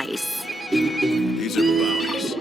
sacrifice. These are bounties.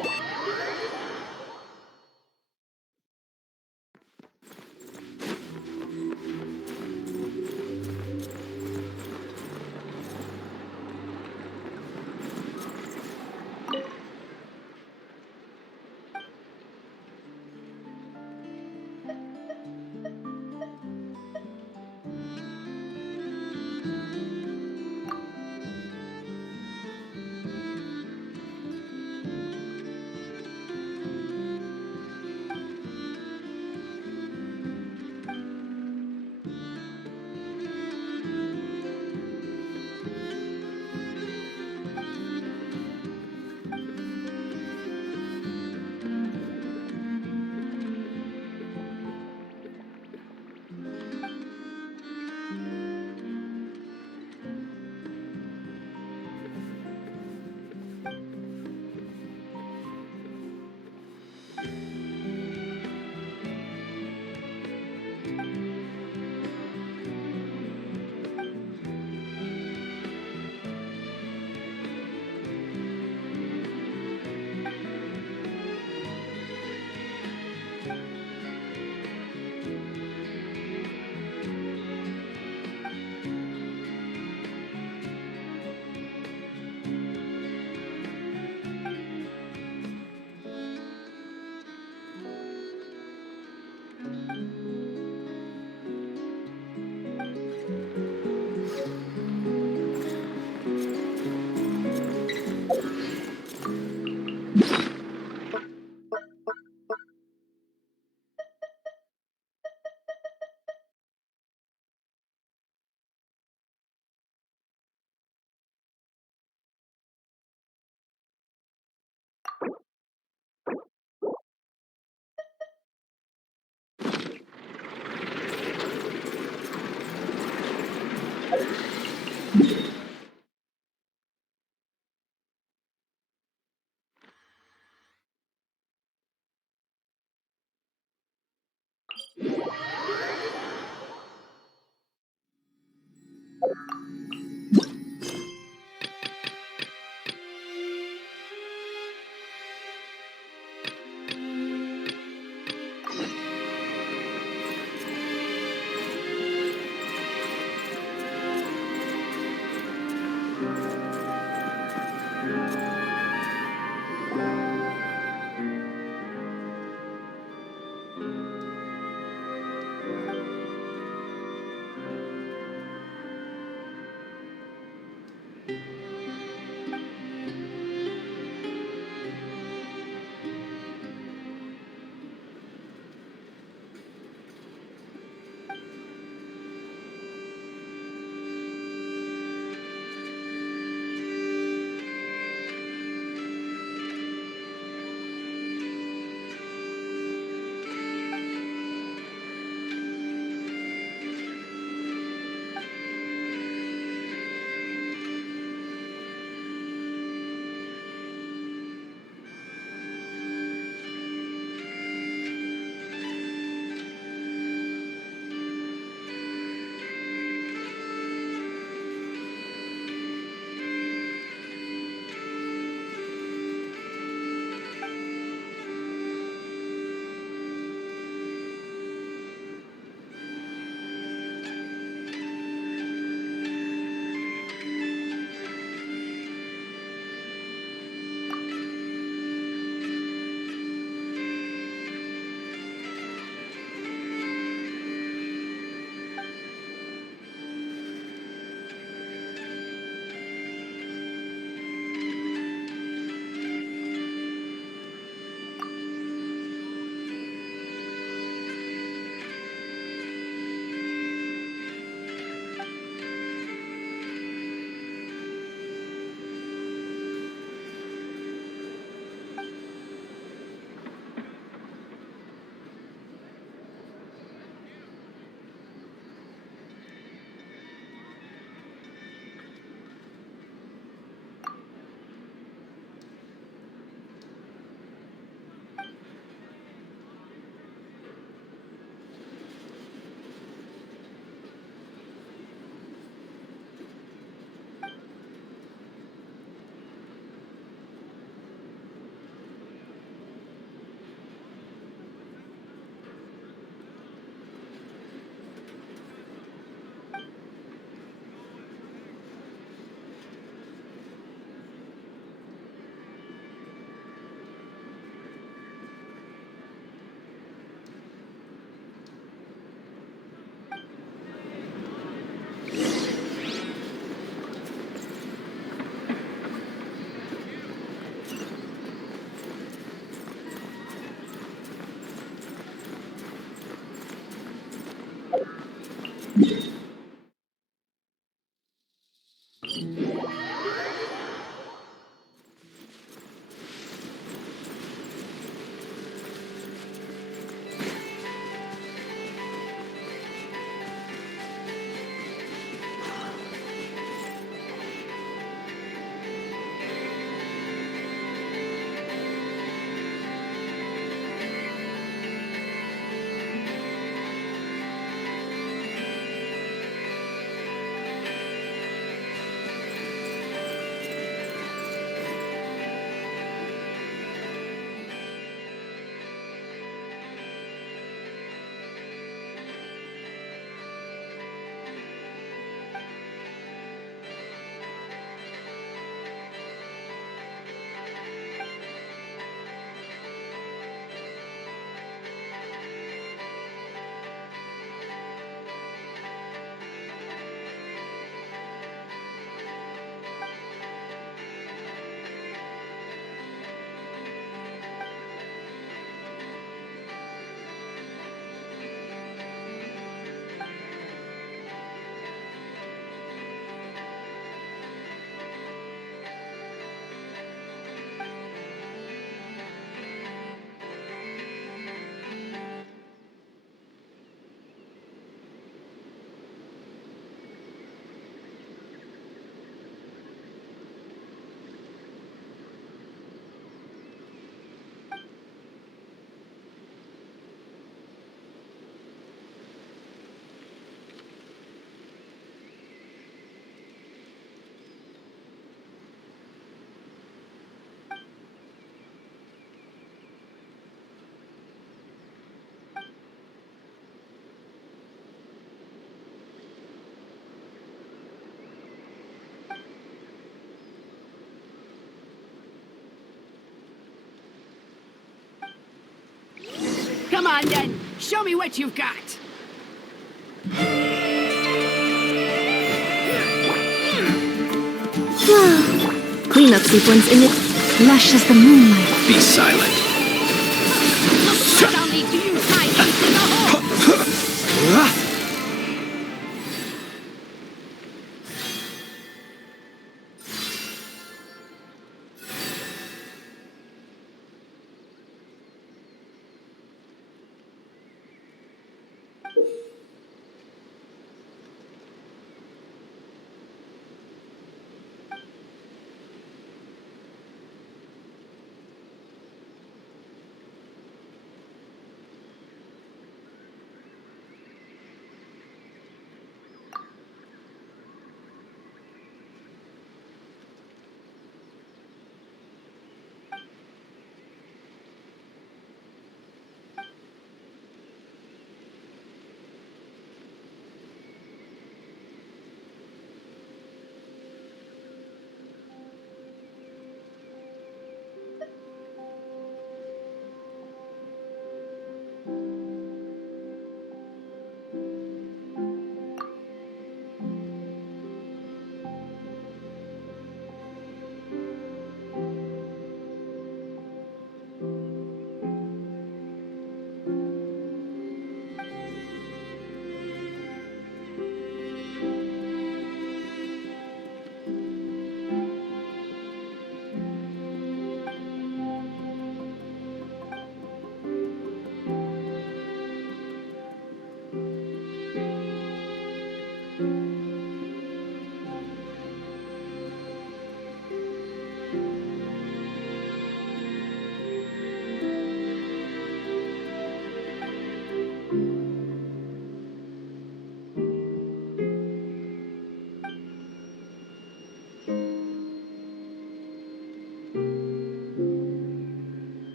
Come on then, show me what you've got. Cleanup sequence in it. Lush as the moonlight. Be silent. Looks like I'll need to use my ace in the hole.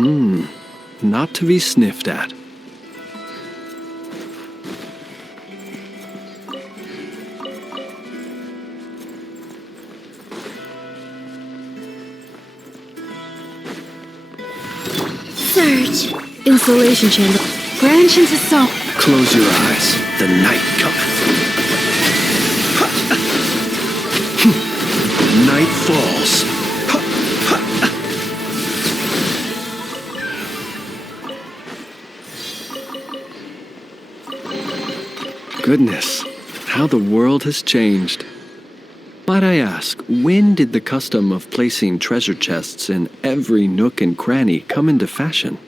Not to be sniffed at. Search. Insulation chamber. Branch into salt. Close your eyes. The night cometh. Night falls. Goodness, how the world has changed. Might I ask, when did the custom of placing treasure chests in every nook and cranny come into fashion?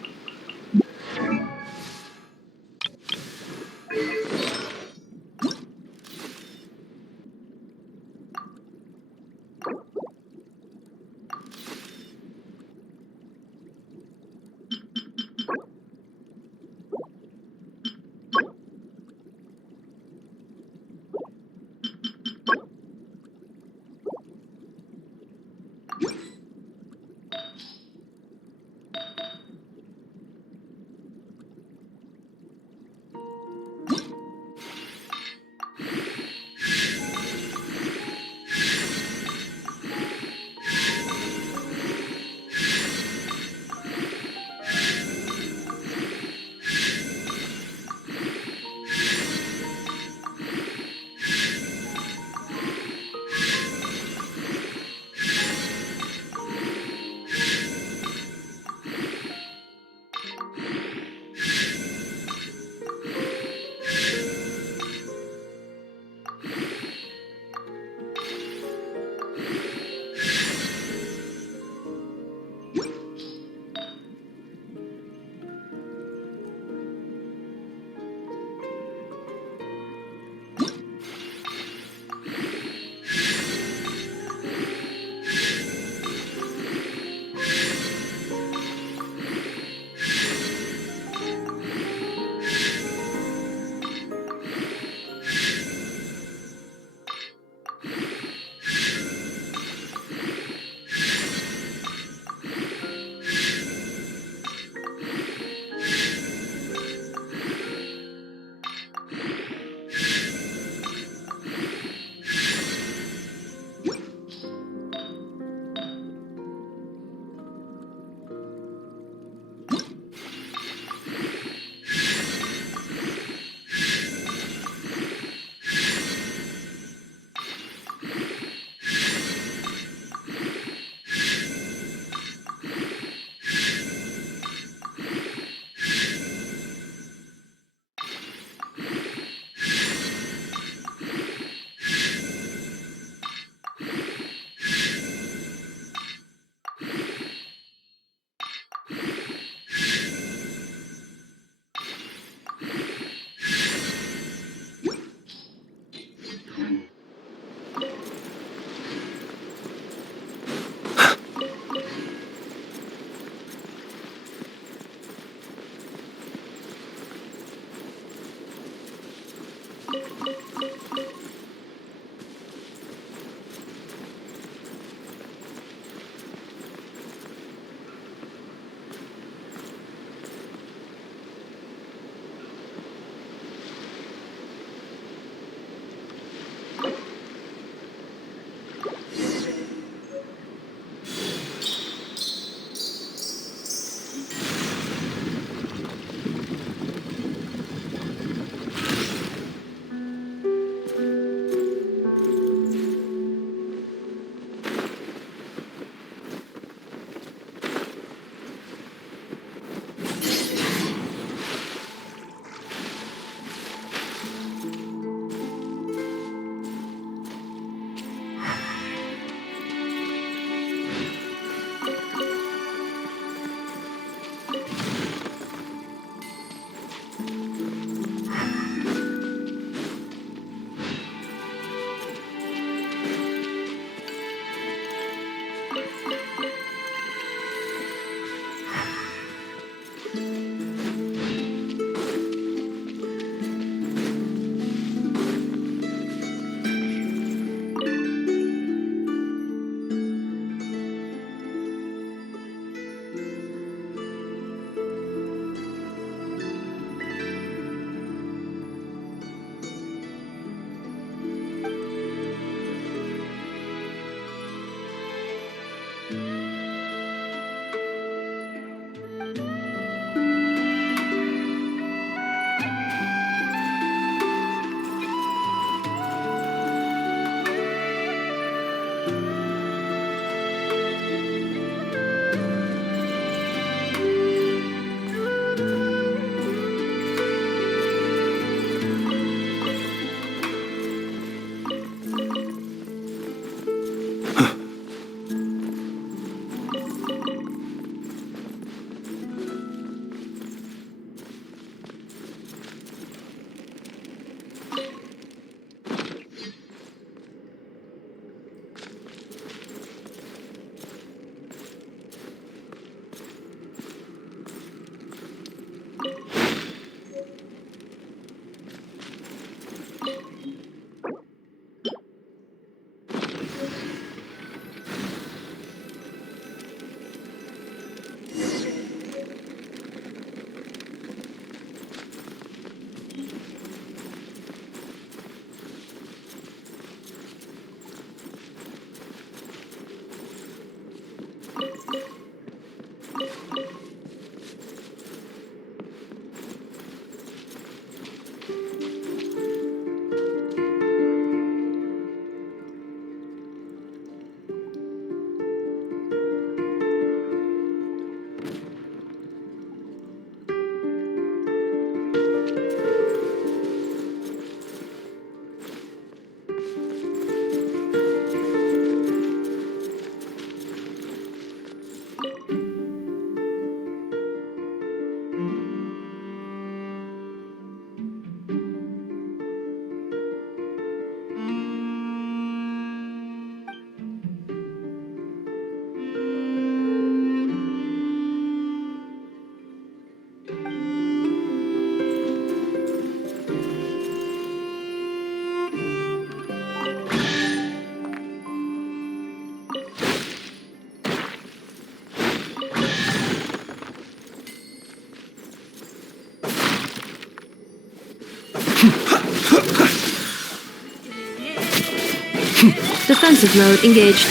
Defensive mode engaged.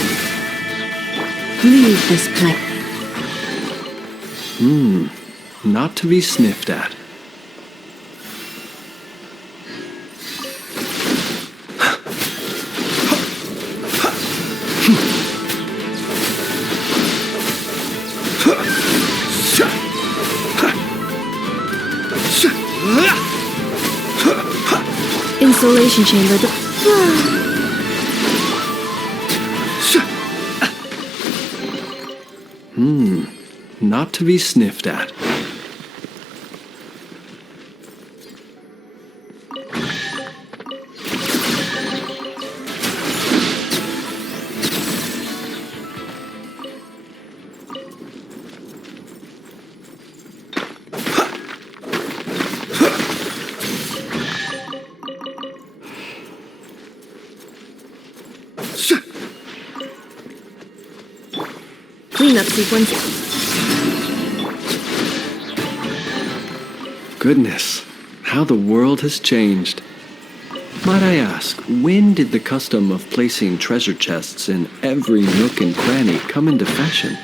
Leave this place. Not to be sniffed at. Installation chamber. Not to be sniffed at. Cleanup sequence. Goodness, how the world has changed. Might I ask, when did the custom of placing treasure chests in every nook and cranny come into fashion?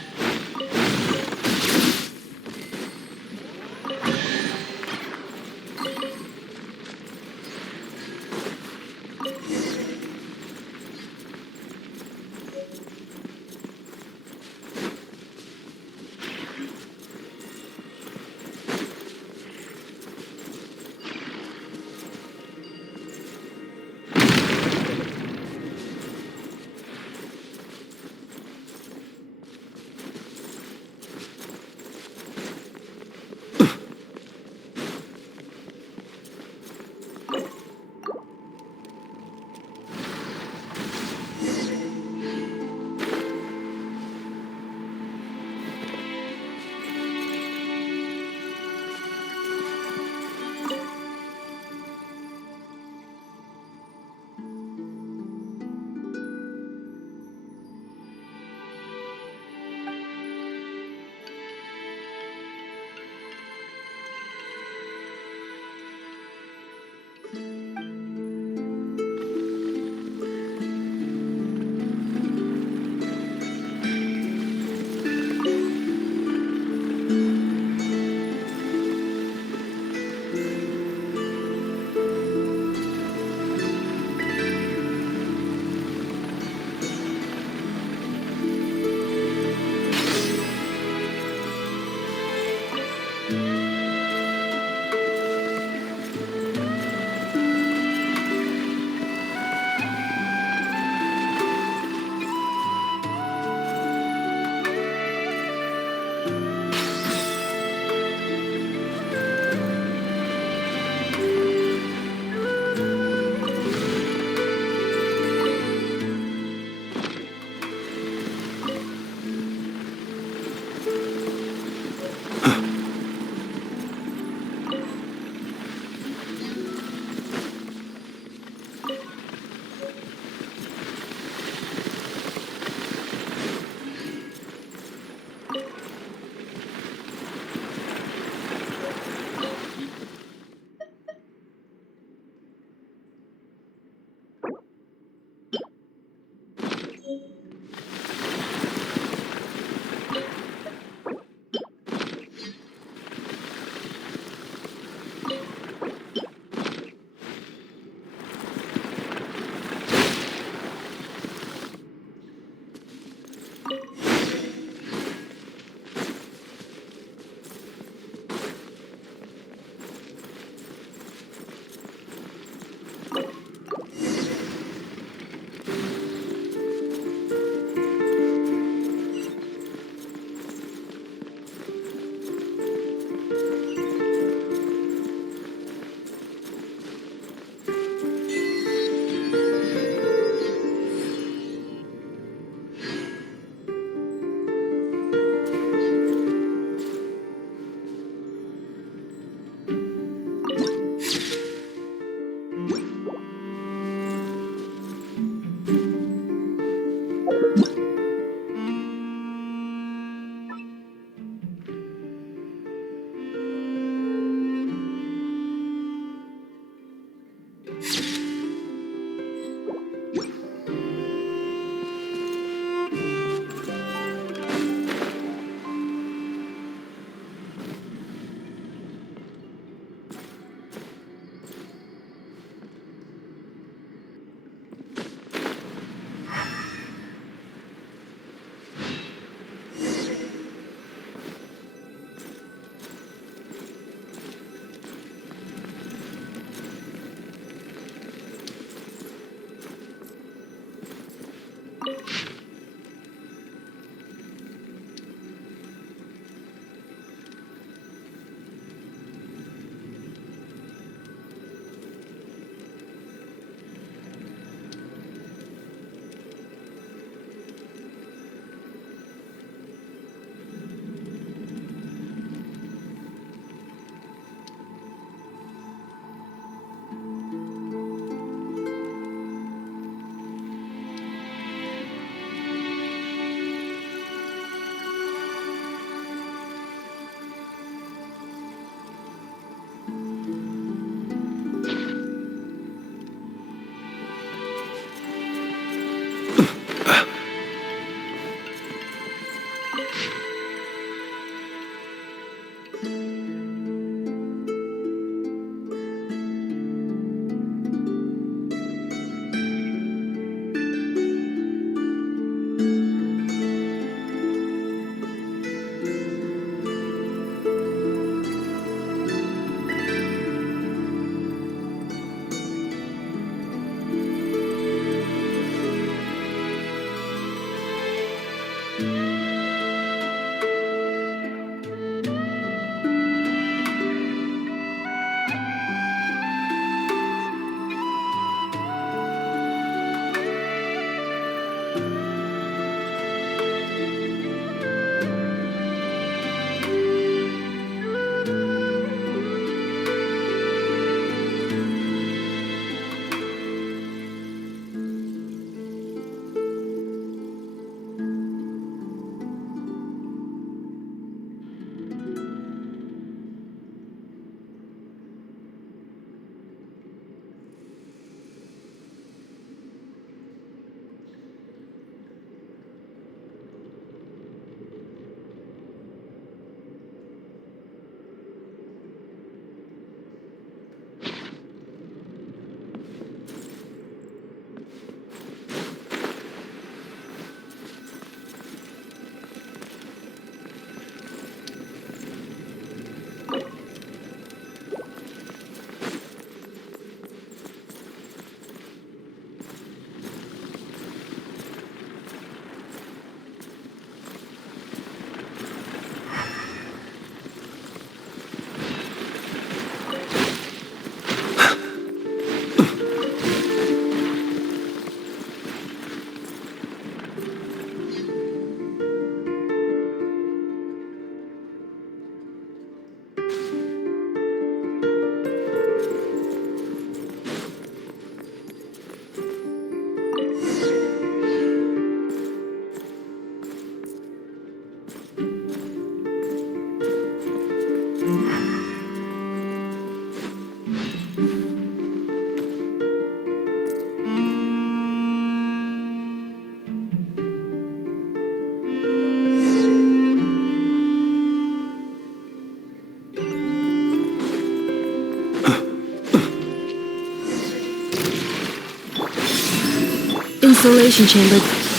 Insulation chamber.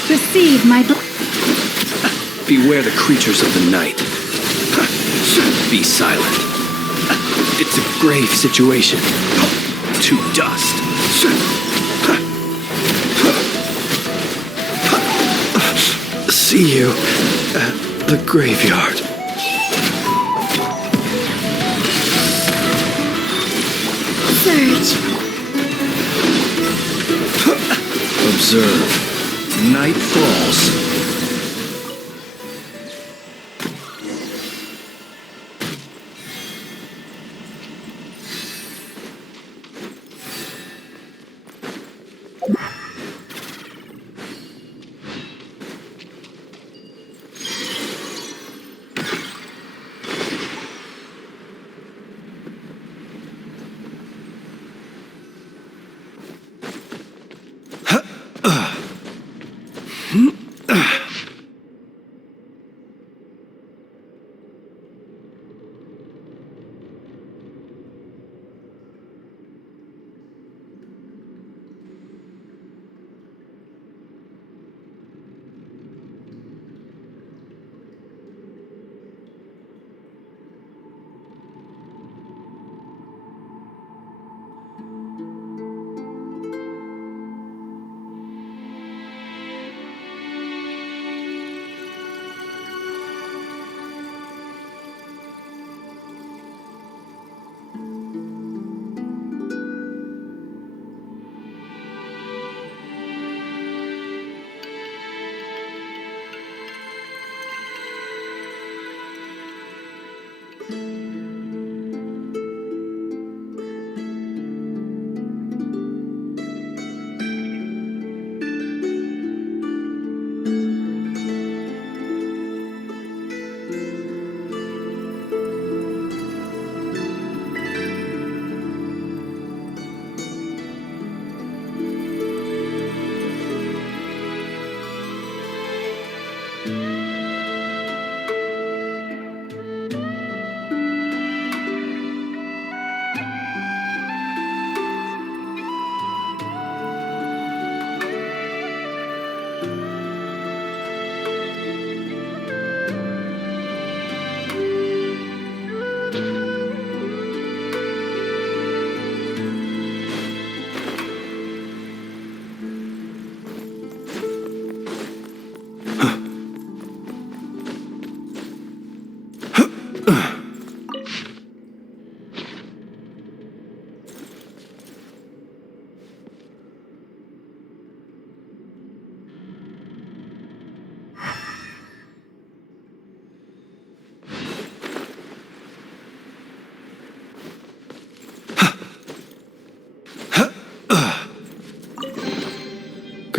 Receive my Beware the creatures of the night. Be silent. It's a grave situation. To dust. See you at the graveyard. surge. Observe. Night falls.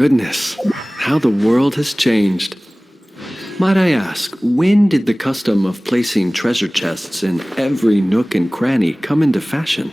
Goodness, how the world has changed. Might I ask, when did the custom of placing treasure chests in every nook and cranny come into fashion?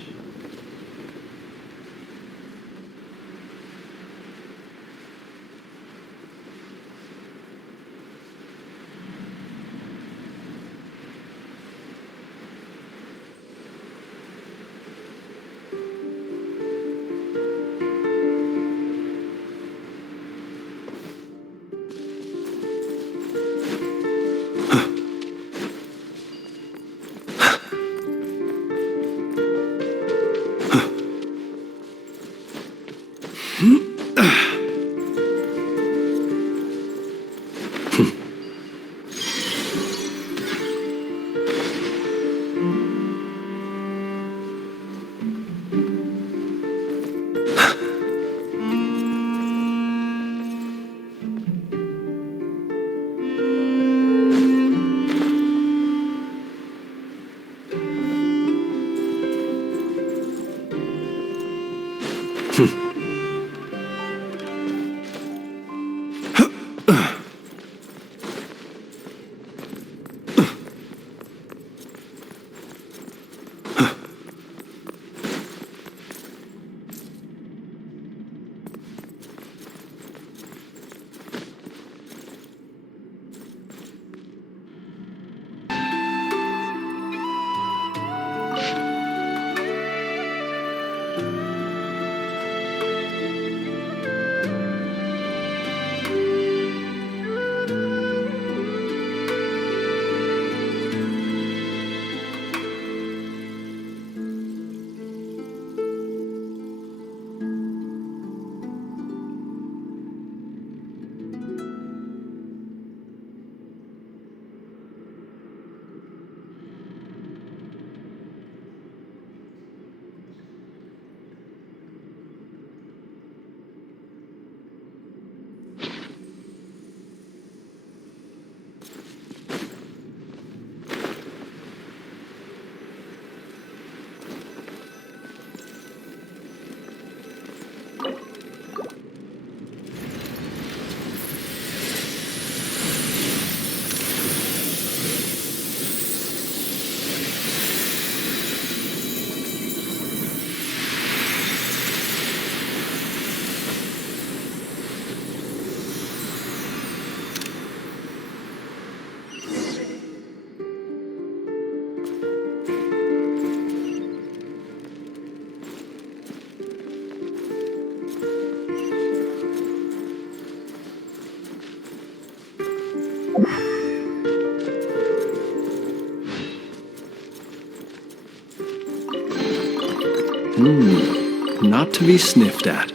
Not to be sniffed at.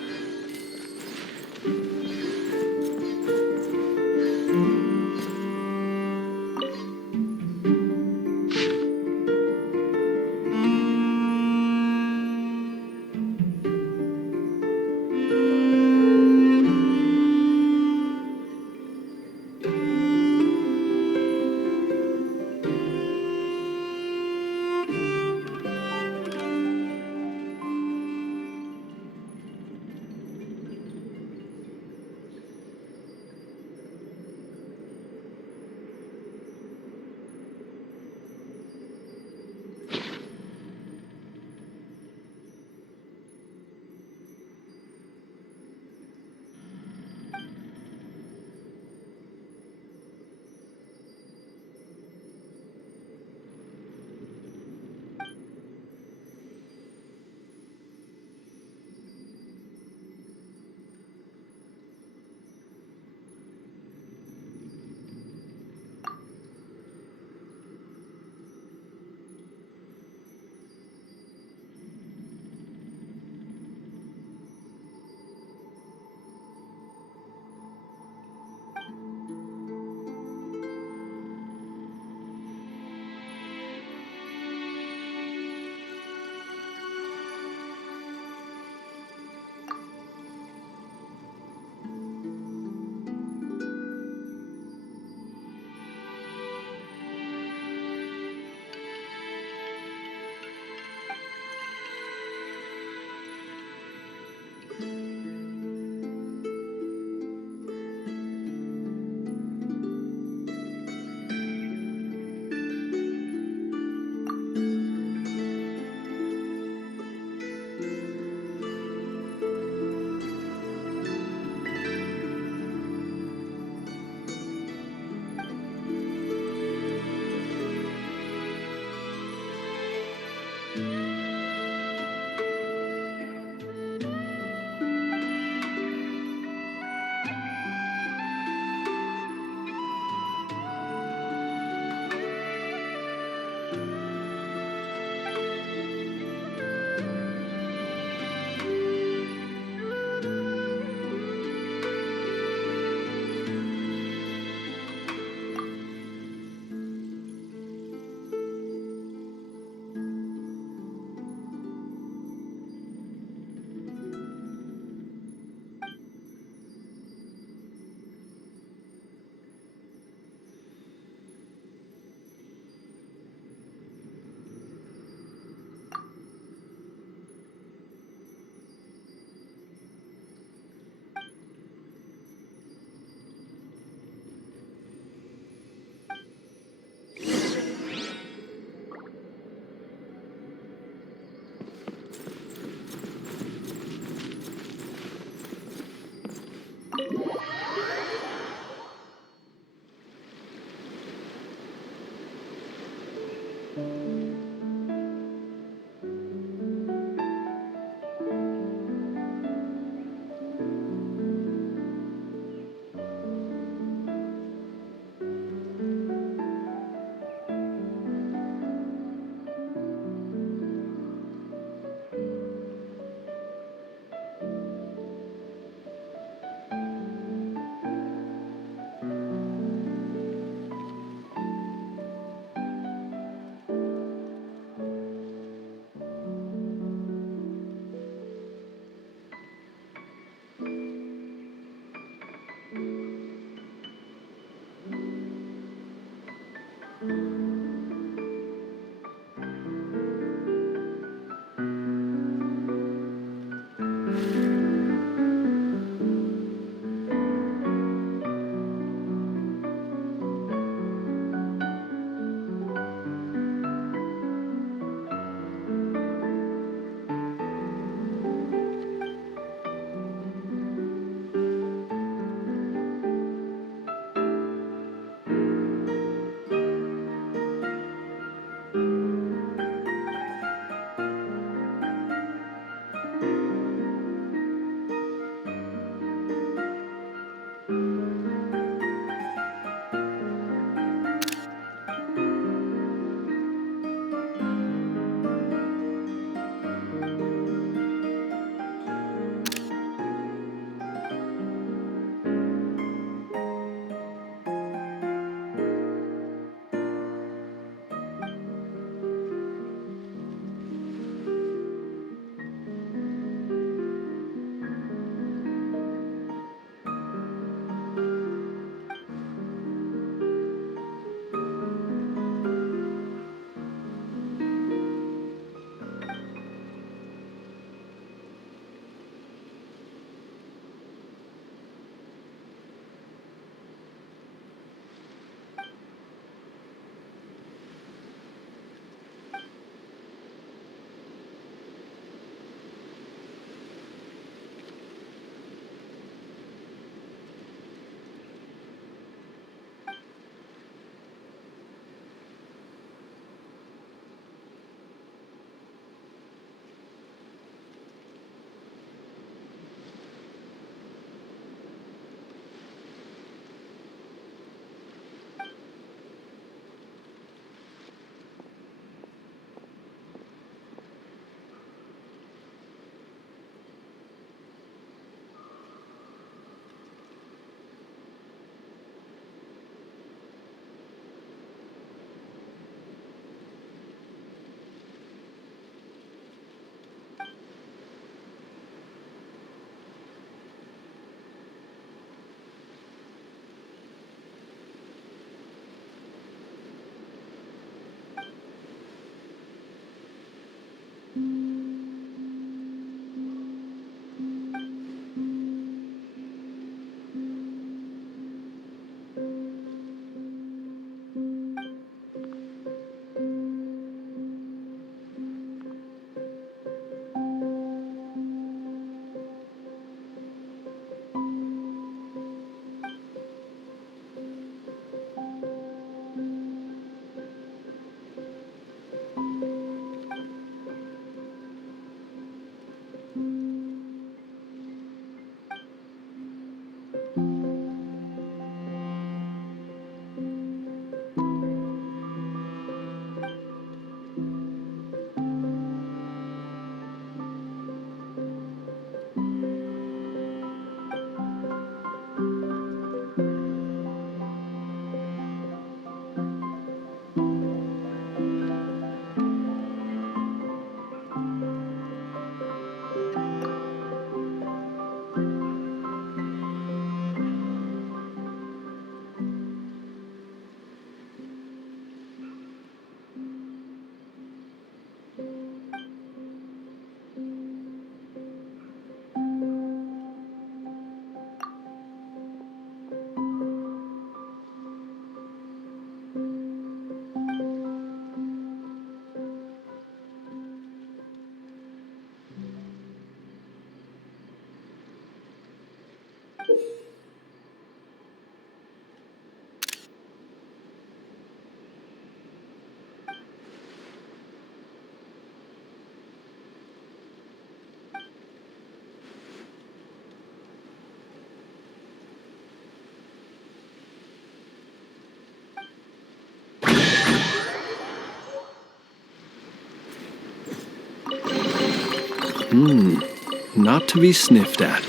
Not to be sniffed at.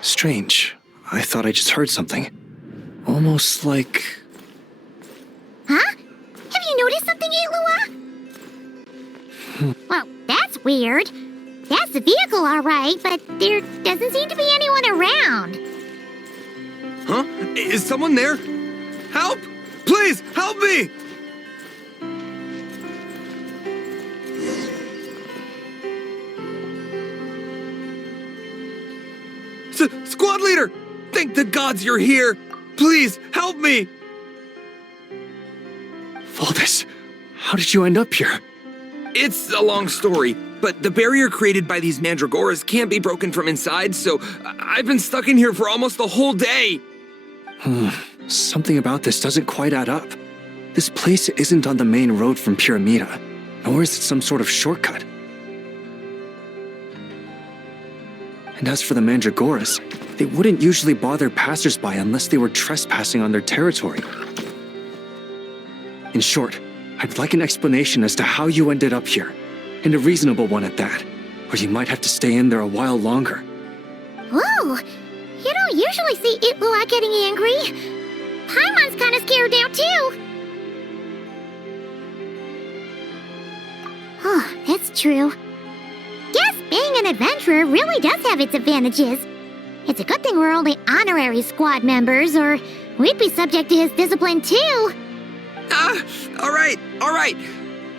Strange. I thought I just heard something. Almost like... Huh? Have you noticed something, Illuga? Well, that's weird. That's the vehicle, all right, but there doesn't seem to be anyone around. Huh? Is someone there? Help! Please, help me! Squad leader! Thank the gods you're here! Please, help me! Valdis, how did you end up here? It's a long story, but the barrier created by these mandragoras can't be broken from inside, so I've been stuck in here for almost the whole day. Something about this doesn't quite add up. This place isn't on the main road from Pyramida, nor is it some sort of shortcut. And as for the mandragoras, they wouldn't usually bother passersby unless they were trespassing on their territory. In short, I'd like an explanation as to how you ended up here, and a reasonable one at that, or you might have to stay in there a while longer. Whoa! You don't usually see Illuga getting angry. Paimon's kind of scared now, too. Oh, that's true. Guess being an adventurer really does have its advantages. It's a good thing we're only honorary squad members, or we'd be subject to his discipline too. All right.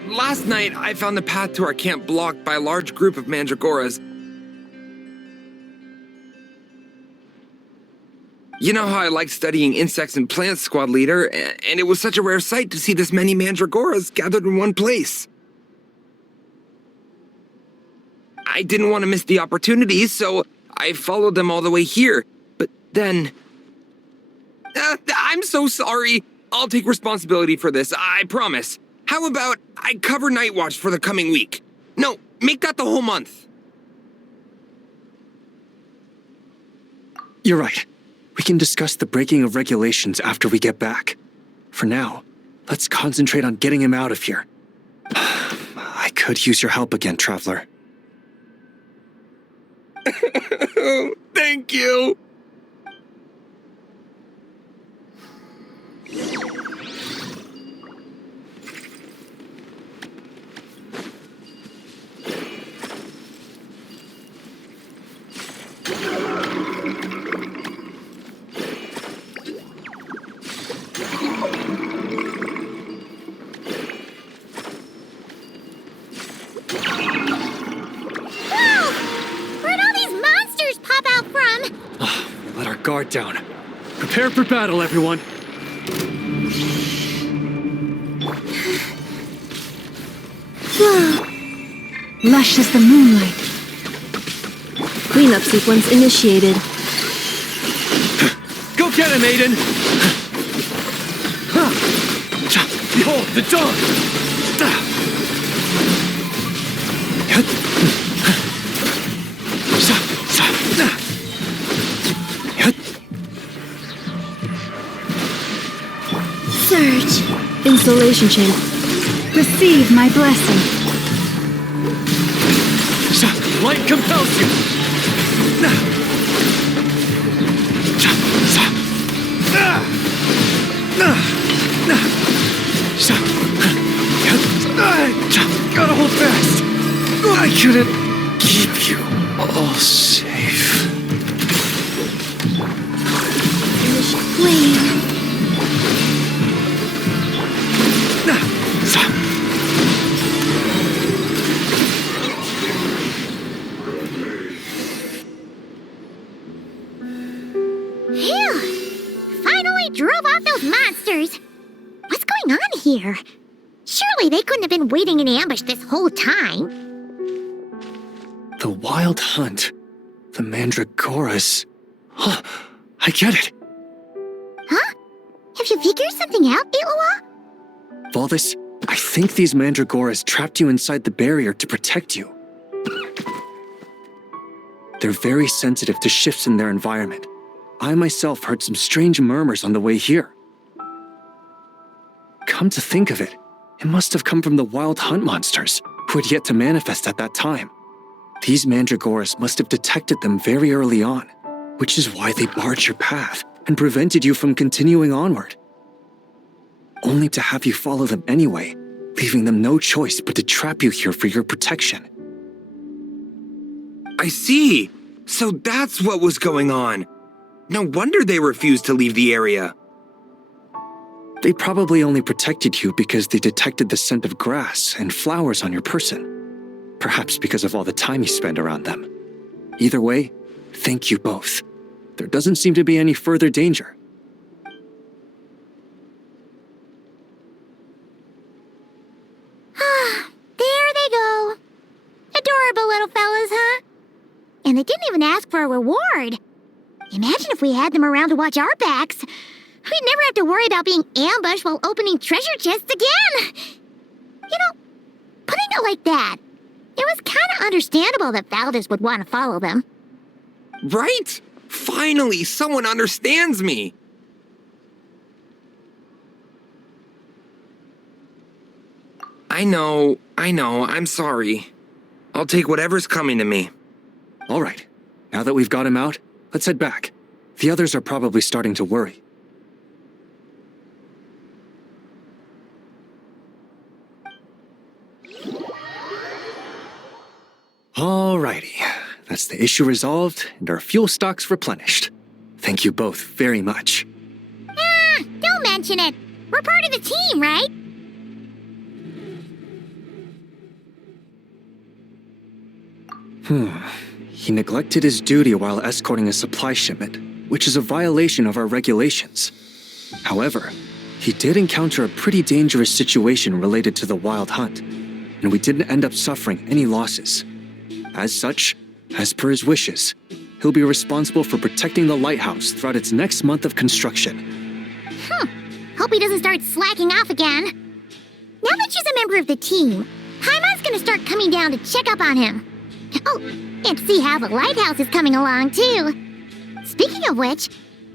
Last night, I found the path to our camp blocked by a large group of mandragoras. You know how I like studying insects and plants, Squad Leader, and it was such a rare sight to see this many mandragoras gathered in one place. I didn't want to miss the opportunity, so I followed them all the way here. But then... I'm so sorry. I'll take responsibility for this, I promise. How about I cover Night Watch for the coming week? No, make that the whole month. You're right. We can discuss the breaking of regulations after we get back. For now, let's concentrate on getting him out of here. I could use your help again, Traveler. Thank you. Let our guard down. Prepare for battle, everyone. Lush as the moonlight. Cleanup sequence initiated. Go get him, Aiden! Behold, the dawn! Surge. Installation chamber. Receive my blessing. Light compels you! Gotta hold fast! I couldn't keep you all safe. Flame. Here. Surely they couldn't have been waiting in ambush this whole time. The Wild Hunt. The Mandragoras. Huh, I get it. Huh? Have you figured something out, Illuga? Valdis, I think these Mandragoras trapped you inside the barrier to protect you. They're very sensitive to shifts in their environment. I myself heard some strange murmurs on the way here. Come to think of it, it must have come from the Wild Hunt monsters, who had yet to manifest at that time. These Mandragoras must have detected them very early on, which is why they barred your path and prevented you from continuing onward. Only to have you follow them anyway, leaving them no choice but to trap you here for your protection. I see. So that's what was going on. No wonder they refused to leave the area. They probably only protected you because they detected the scent of grass and flowers on your person. Perhaps because of all the time you spend around them. Either way, thank you both. There doesn't seem to be any further danger. There they go. Adorable little fellas, huh? And they didn't even ask for a reward. Imagine if we had them around to watch our backs. We'd never have to worry about being ambushed while opening treasure chests again. You know, putting it like that, it was kind of understandable that Valdis would want to follow them. Right? Finally, someone understands me. I know, I'm sorry. I'll take whatever's coming to me. All right, now that we've got him out, let's head back. The others are probably starting to worry. Alrighty, That's the issue resolved and our fuel stocks replenished. Thank you both very much. Ah, don't mention it. We're part of the team, right? He neglected his duty while escorting a supply shipment, which is a violation of our regulations. However, he did encounter a pretty dangerous situation related to the wild hunt, and we didn't end up suffering any losses. As such, as per his wishes, he'll be responsible for protecting the lighthouse throughout its next month of construction. Hope he doesn't start slacking off again. Now that she's a member of the team, Paimon's gonna start coming down to check up on him. Oh, and see how the lighthouse is coming along, too. Speaking of which,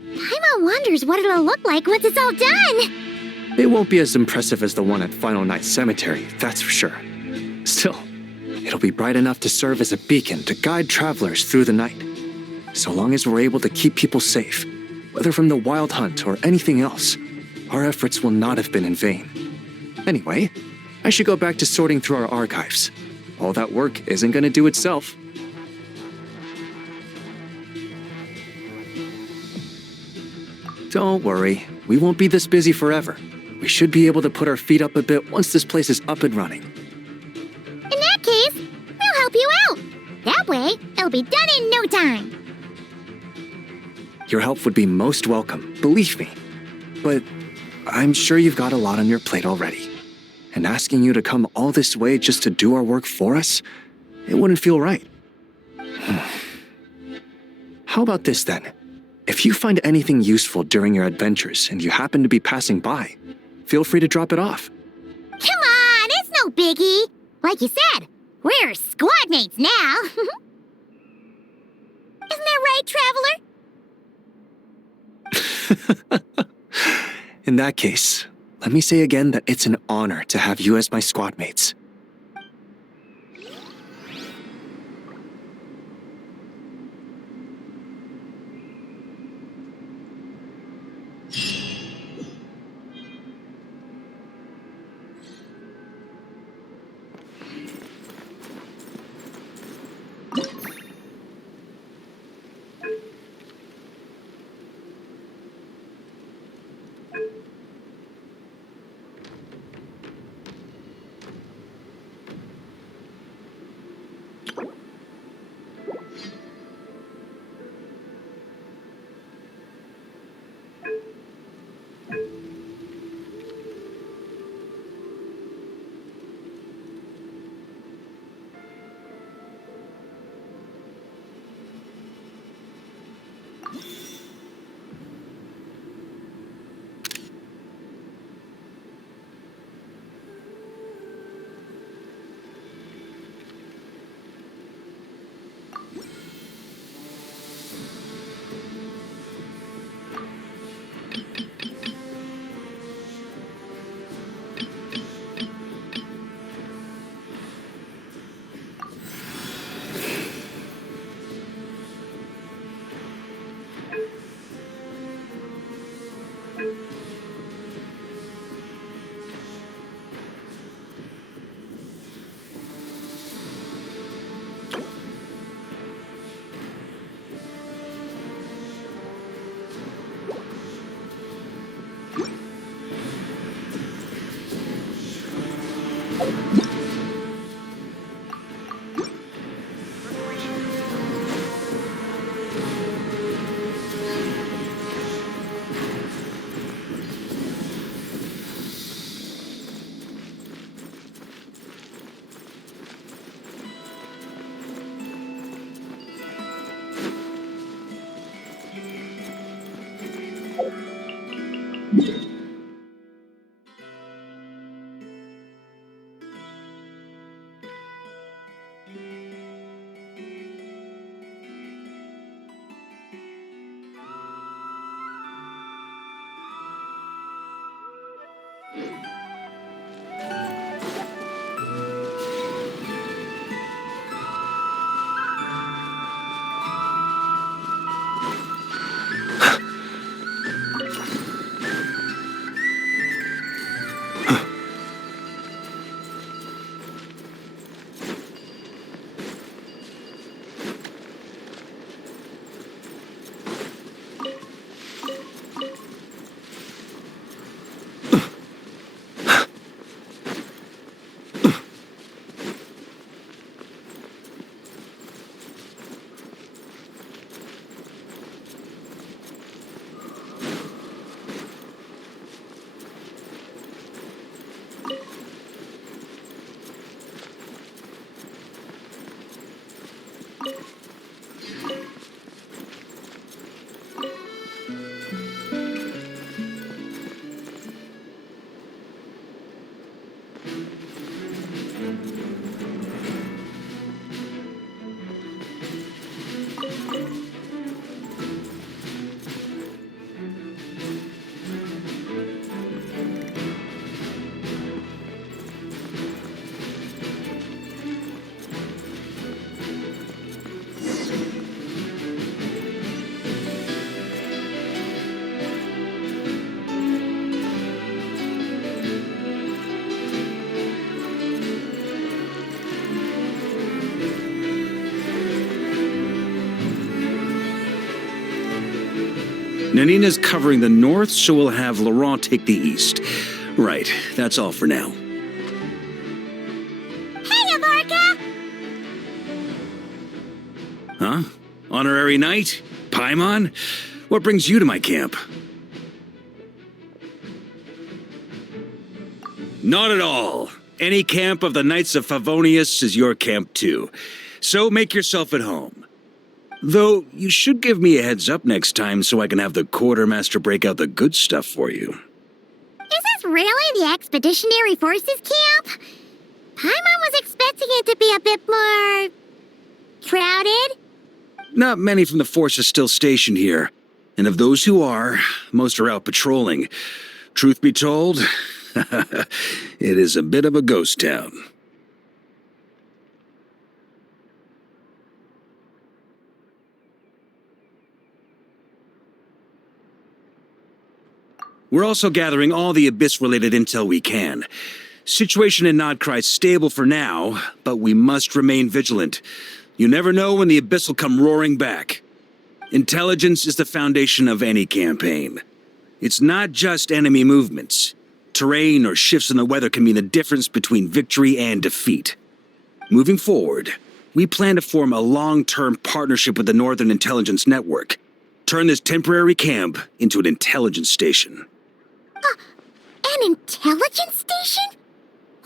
Paimon wonders what it'll look like once it's all done. It won't be as impressive as the one at Final Night Cemetery, that's for sure. Still, it'll be bright enough to serve as a beacon to guide travelers through the night. So long as we're able to keep people safe, whether from the wild hunt or anything else, our efforts will not have been in vain. Anyway, I should go back to sorting through our archives. All that work isn't going to do itself. Don't worry, we won't be this busy forever. We should be able to put our feet up a bit once this place is up and running. In that case, we'll help you out. That way, it'll be done in no time. Your help would be most welcome, believe me. But I'm sure you've got a lot on your plate already. And asking you to come all this way just to do our work for us, it wouldn't feel right. How about this then? If you find anything useful during your adventures and you happen to be passing by, feel free to drop it off. Come on, it's no biggie. Like you said, we're squad mates now. Isn't that right, Traveler? In that case, let me say again that it's an honor to have you as my squad mates. Nanina's covering the north, so we'll have Laurent take the east. Right, that's all for now. Hey, Varka! Huh? Honorary Knight? Paimon? What brings you to my camp? Not at all. Any camp of the Knights of Favonius is your camp too. So make yourself at home. Though, you should give me a heads up next time so I can have the quartermaster break out the good stuff for you. Is this really the Expeditionary Forces camp? Paimon was expecting it to be a bit more... crowded? Not many from the force are still stationed here. And of those who are, most are out patrolling. Truth be told, it is a bit of a ghost town. We're also gathering all the Abyss-related intel we can. Situation in Nod-Krai is stable for now, but we must remain vigilant. You never know when the Abyss will come roaring back. Intelligence is the foundation of any campaign. It's not just enemy movements. Terrain or shifts in the weather can mean the difference between victory and defeat. Moving forward, we plan to form a long-term partnership with the Northern Intelligence Network. Turn this temporary camp into an intelligence station. An intelligence station?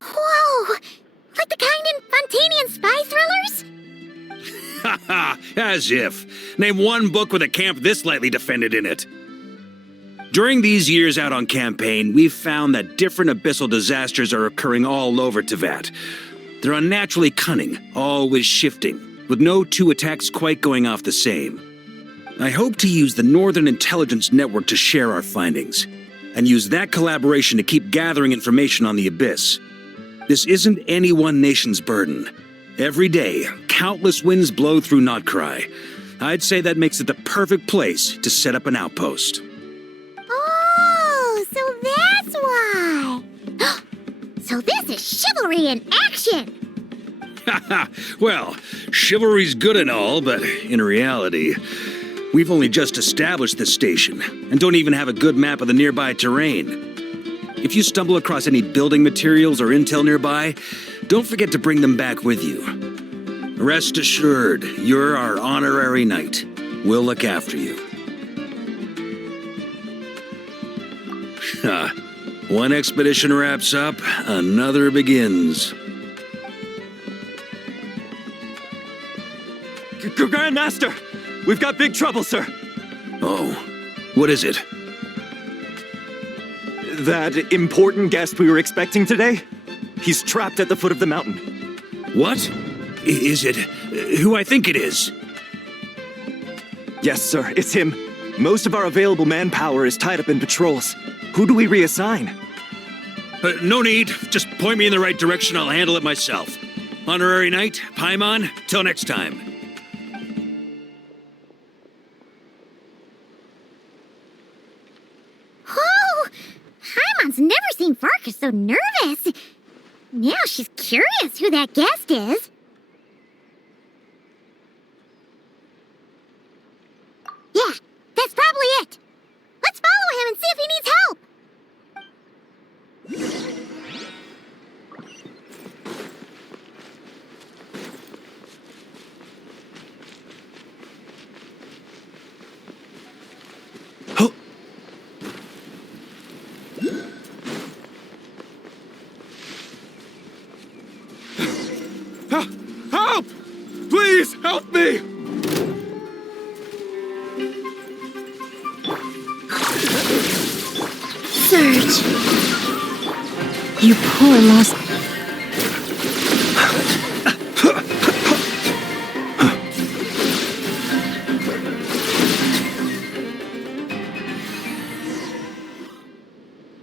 Whoa! Like the kind in Fontanian spy thrillers? Haha, as if. Name one book with a camp this lightly defended in it. During these years out on campaign, we've found that different abyssal disasters are occurring all over Teyvat. They're unnaturally cunning, always shifting, with no two attacks quite going off the same. I hope to use the Northern Intelligence Network to share our findings, and use that collaboration to keep gathering information on the Abyss. This isn't any one nation's burden. Every day, countless winds blow through Nod-Krai. I'd say that makes it the perfect place to set up an outpost. Oh, so that's why. So this is chivalry in action. Haha, well, chivalry's good and all, but in reality, we've only just established this station, and don't even have a good map of the nearby terrain. If you stumble across any building materials or intel nearby, don't forget to bring them back with you. Rest assured, you're our honorary knight. We'll look after you. One expedition wraps up, another begins. Grandmaster! We've got big trouble, sir! Oh, what is it? That important guest we were expecting today? He's trapped at the foot of the mountain. What? Is it who I think it is? Yes, sir, it's him. Most of our available manpower is tied up in patrols. Who do we reassign? No need. Just point me in the right direction. I'll handle it myself. Honorary Knight, Paimon, till next time. Oh, Paimon's never seen Varka so nervous. Now she's curious who that guest is. Yeah, that's probably it. Let's follow him and see if he needs help. Help! Please help me! Surge! You poor lost...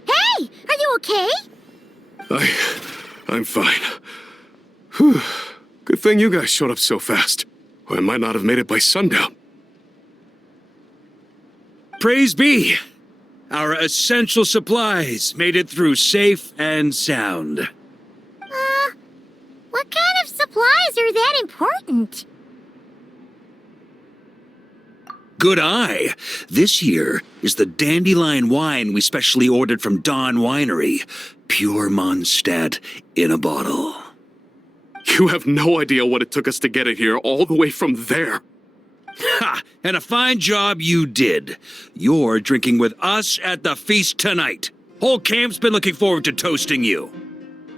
Hey, are you okay? I'm fine. Whew. Good thing you guys showed up so fast. Or I might not have made it by sundown. Praise be! Our essential supplies made it through safe and sound. What kind of supplies are that important? good eye. This year is the dandelion wine we specially ordered from Dawn Winery. Pure Mondstadt in a bottle. You have no idea what it took us to get it here, all the way from there. Ha! And a fine job you did. You're drinking with us at the feast tonight. Whole camp's been looking forward to toasting you.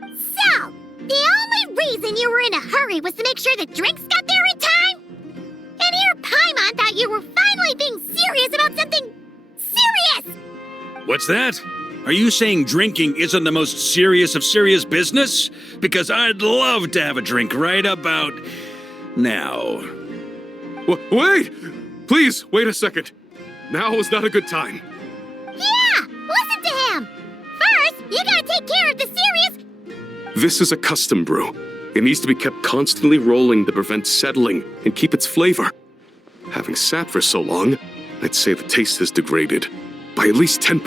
So, the only reason you were in a hurry was to make sure the drinks got there in time? And here Paimon thought you were finally being serious about something serious! What's that? Are you saying drinking isn't the most serious of serious business? Because I'd love to have a drink right about now. Wait! Please, wait a second. Now is not a good time. Yeah! Listen to him! First, you gotta take care of the serious... This is a custom brew. It needs to be kept constantly rolling to prevent settling and keep its flavor. Having sat for so long, I'd say the taste has degraded by at least 10%.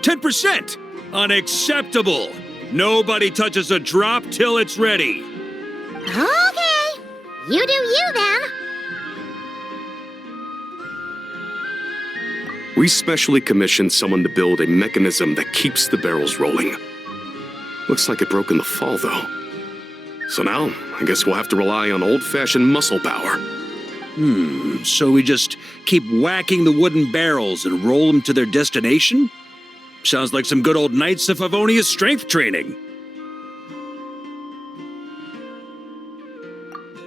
10%! Unacceptable! Nobody touches a drop till it's ready. Okay. You do you, then. We specially commissioned someone to build a mechanism that keeps the barrels rolling. Looks like it broke in the fall, though. So now, I guess we'll have to rely on old-fashioned muscle power. So we just keep whacking the wooden barrels and roll them to their destination? Sounds like some good old Knights of Favonia's strength training.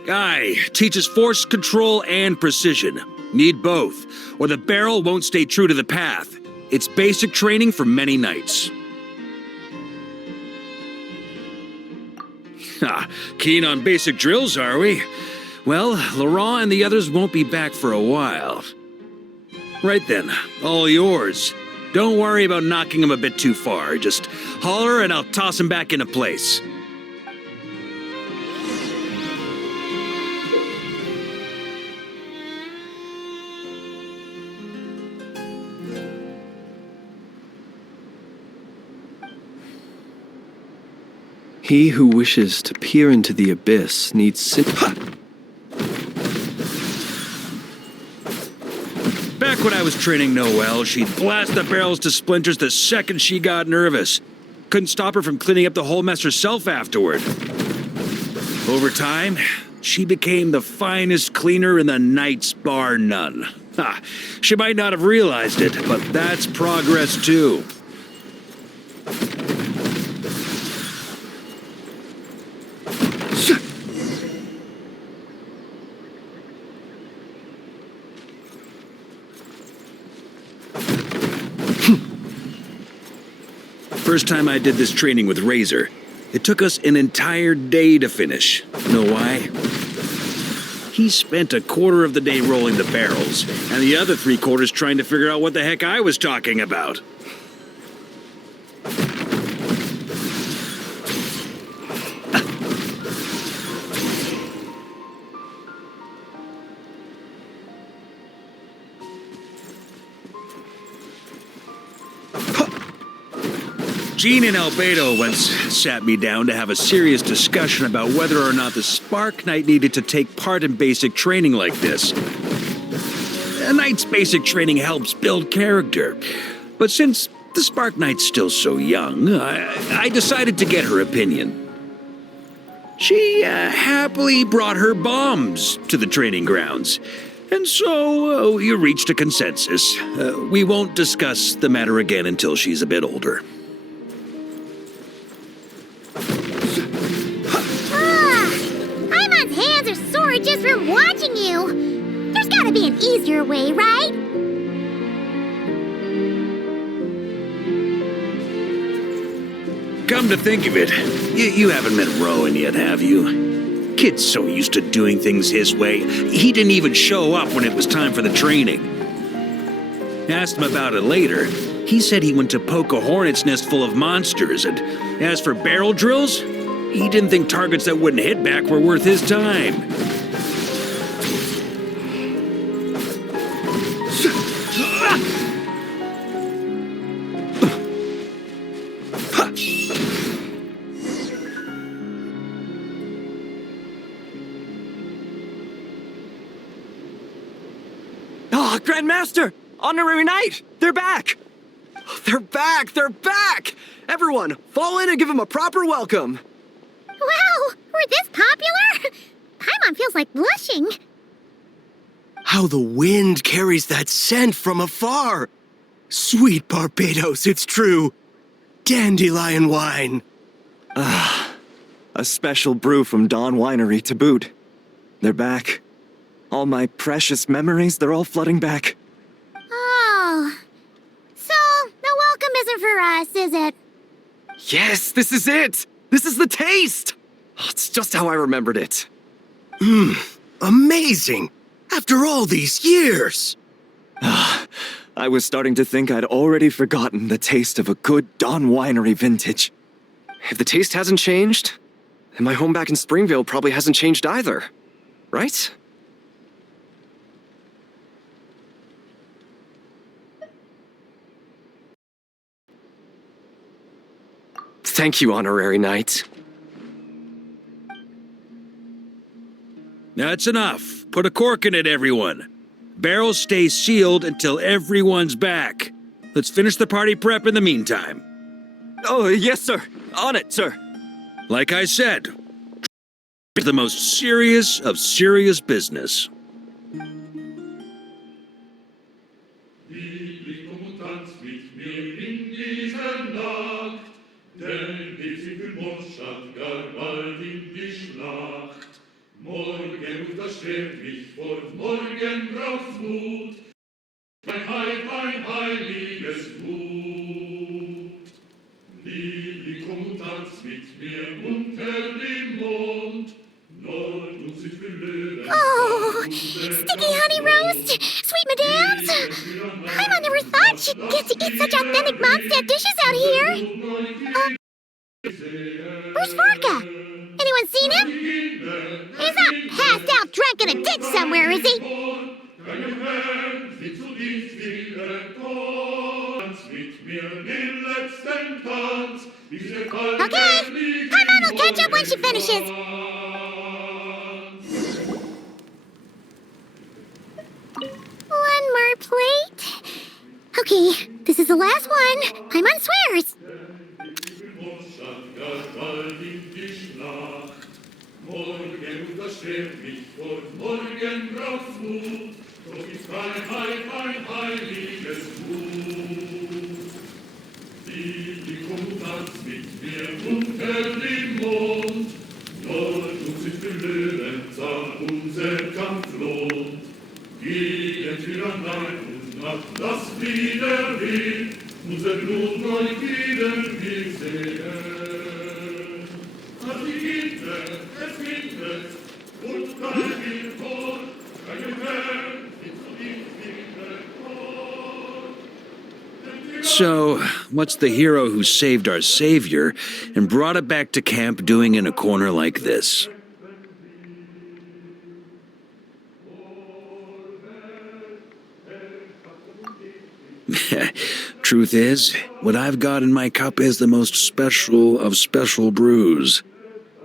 Guy teaches force control and precision. Need both, or the barrel won't stay true to the path. It's basic training for many knights. Ha, keen on basic drills, are we? Well, Laurent and the others won't be back for a while. Right then, all yours. Don't worry about knocking him a bit too far. Just holler and I'll toss him back into place. He who wishes to peer into the abyss needs Back when I was training Noelle, she'd blast the barrels to splinters the second she got nervous. Couldn't stop her from cleaning up the whole mess herself afterward. Over time, she became the finest cleaner in the Knights, bar none. Ha! She might not have realized it, but that's progress too. First time I did this training with Razor, it took us an entire day to finish. Know why? He spent a quarter of the day rolling the barrels, and the other 3/4 trying to figure out what the heck I was talking about. Jean and Albedo once sat me down to have a serious discussion about whether or not the Spark Knight needed to take part in basic training like this. A Knight's basic training helps build character, but since the Spark Knight's still so young, I decided to get her opinion. She happily brought her bombs to the training grounds, and so we reached a consensus. We won't discuss the matter again until she's a bit older. Paimon's hands are sore just from watching you. There's gotta be an easier way, right? Come to think of it, you haven't met Rowan yet, have you? Kid's so used to doing things his way, he didn't even show up when it was time for the training. Asked him about it later. He said he went to poke a hornet's nest full of monsters, and as for barrel drills, he didn't think targets that wouldn't hit back were worth his time. Grandmaster! Honorary Knight! They're back! They're back! They're back! Everyone, fall in and give them a proper welcome! Wow, we're this popular? Paimon feels like blushing. How the wind carries that scent from afar! Sweet Barbados, it's true! Dandelion wine! A special brew from Dawn Winery to boot. They're back. All my precious memories, they're all flooding back. Oh. So, the welcome isn't for us, is it? Yes, this is it! This is the taste! Oh, it's just how I remembered it. Amazing! After all these years! I was starting to think I'd already forgotten the taste of a good Dawn Winery vintage. If the taste hasn't changed, then my home back in Springvale probably hasn't changed either. Right? Thank you, Honorary Knight. That's enough. Put a cork in it, everyone. Barrels stay sealed until everyone's back. Let's finish the party prep in the meantime. Oh, yes, sir. On it, sir. Like I said, the most serious of serious business. Morgen untersteht mich vor morgen braucht's Mut. Mein heiliges Blut. Liebling, komm und tanz mit mir unter dem Mond. Nord und Süd für Löwen. Oh, sticky honey roast! Sweet madams! Paimon never thought she'd get to eat such authentic Mondstadt dishes out here. Where's Varka? Anyone seen him? He's not passed out drunk in a ditch somewhere, is he? Okay, Paimon will catch up when she finishes. One more plate. Okay, this is the last one. Paimon swears. Morgen untersteht mich vor morgen braucht's Mut, doch die Freiheit mein heiliges Blut. Liebling, komm und tanz mit mir unter dem Mond, Nord und Süd für Löwenzahn unser Kampf lohnt. Gegen Tyrannei und Macht, lass wieder weh, unser Blut neu wieder wir sehen. So, what's the hero who saved our savior and brought it back to camp doing in a corner like this? Truth is, what I've got in my cup is the most special of special brews.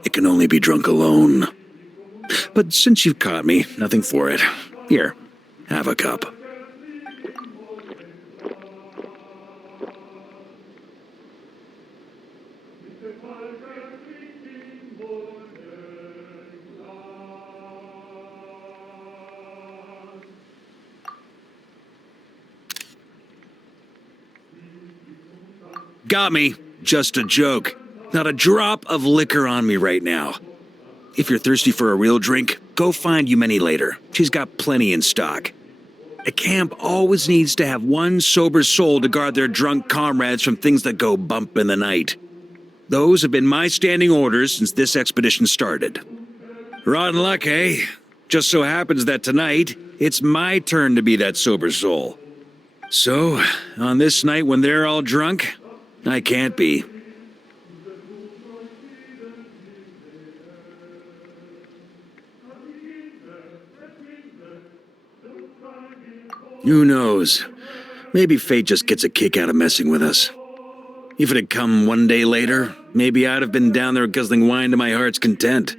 It can only be drunk alone. But since you've caught me, nothing for it. Here, have a cup. Got me. Just a joke. Not a drop of liquor on me right now. If you're thirsty for a real drink, go find Yumeni later. She's got plenty in stock. A camp always needs to have one sober soul to guard their drunk comrades from things that go bump in the night. Those have been my standing orders since this expedition started. Rotten luck, eh? Just so happens that tonight, it's my turn to be that sober soul. So, on this night when they're all drunk, I can't be. Who knows? Maybe fate just gets a kick out of messing with us. If it had come one day later, maybe I'd have been down there guzzling wine to my heart's content.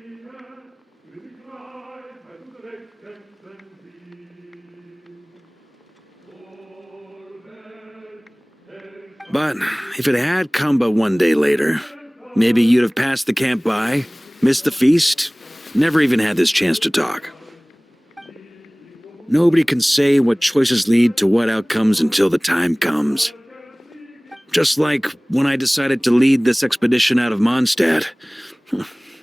But if it had come but one day later, maybe you'd have passed the camp by, missed the feast, never even had this chance to talk. Nobody can say what choices lead to what outcomes until the time comes. Just like when I decided to lead this expedition out of Mondstadt.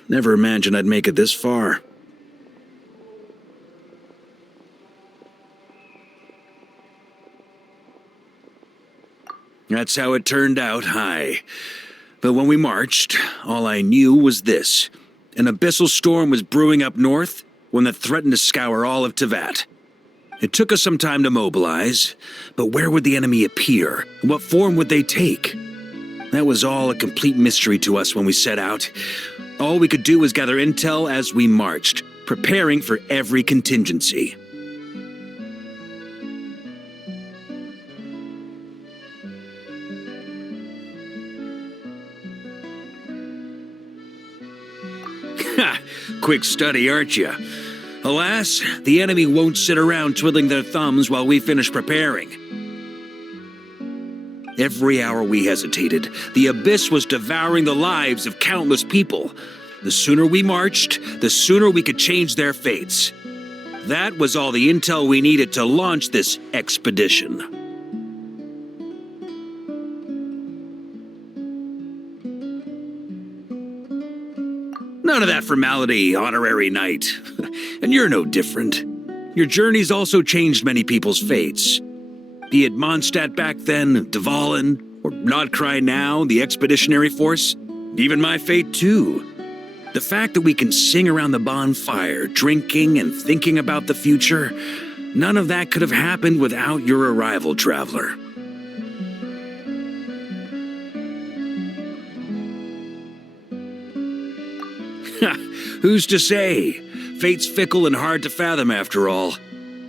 Never imagined I'd make it this far. That's how it turned out, aye. But when we marched, all I knew was this. An abyssal storm was brewing up north, one that threatened to scour all of Tevat. It took us some time to mobilize, but where would the enemy appear? What form would they take? That was all a complete mystery to us when we set out. All we could do was gather intel as we marched, preparing for every contingency. Quick study, aren't you? Alas, the enemy won't sit around twiddling their thumbs while we finish preparing. Every hour we hesitated, the abyss was devouring the lives of countless people. The sooner we marched, the sooner we could change their fates. That was all the intel we needed to launch this expedition. None of that formality, honorary knight. And you're no different. Your journey's also changed many people's fates. Be it Mondstadt back then, Dvalin, or Nod-Krai now, the expeditionary force, even my fate too. The fact that we can sing around the bonfire, drinking and thinking about the future, none of that could have happened without your arrival, traveler. Who's to say? Fate's fickle and hard to fathom after all.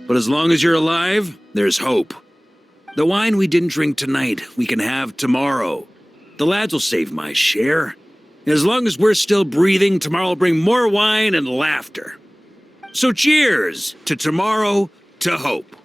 But as long as you're alive, there's hope. The wine we didn't drink tonight, we can have tomorrow. The lads will save my share. As long as we're still breathing, tomorrow will bring more wine and laughter. So cheers to tomorrow, to hope.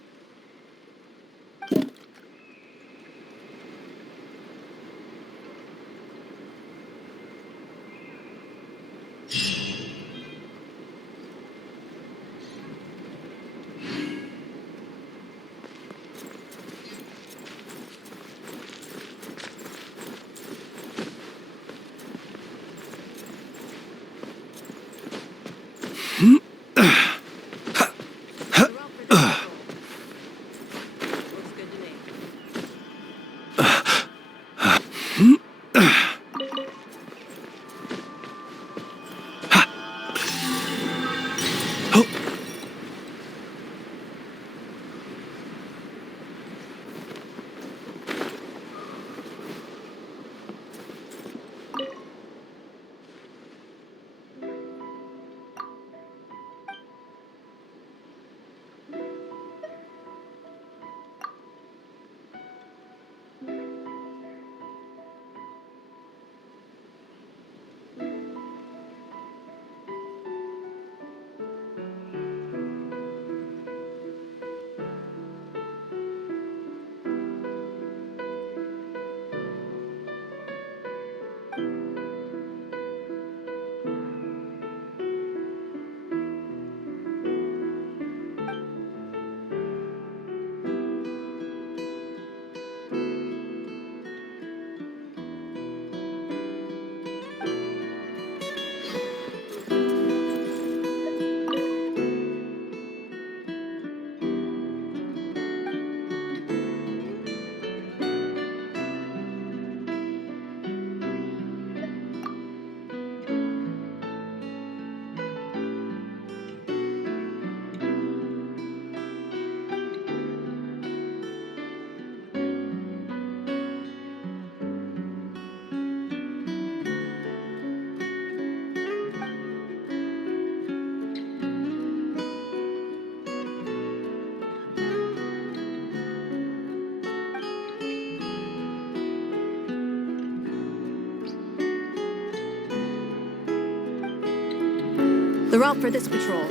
The route for this patrol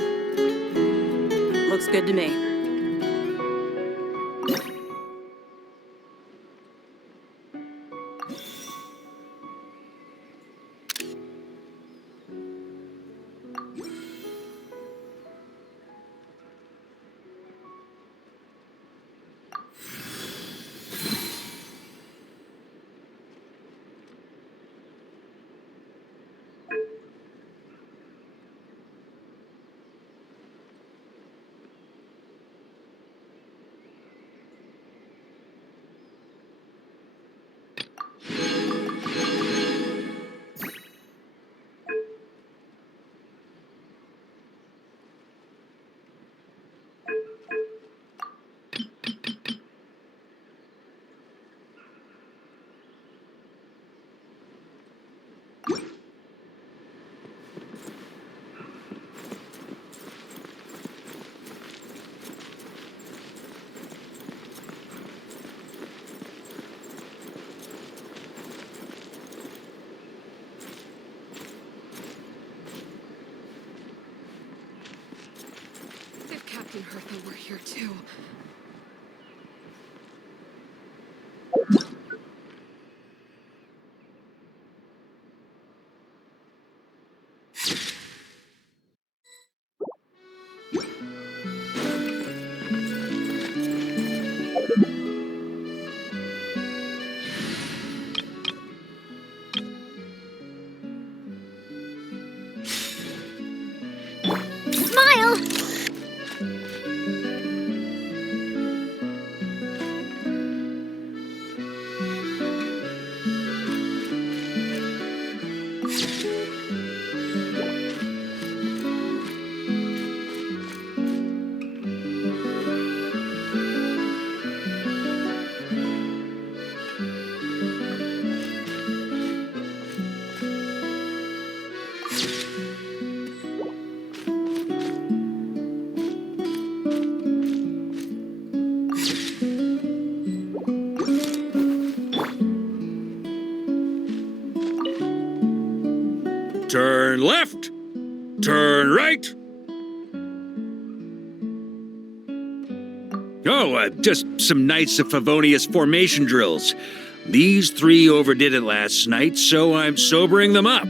looks good to me. here too. Smile! Turn left. Turn right. Oh, just some nice Favonius formation drills. These three overdid it last night, so I'm sobering them up.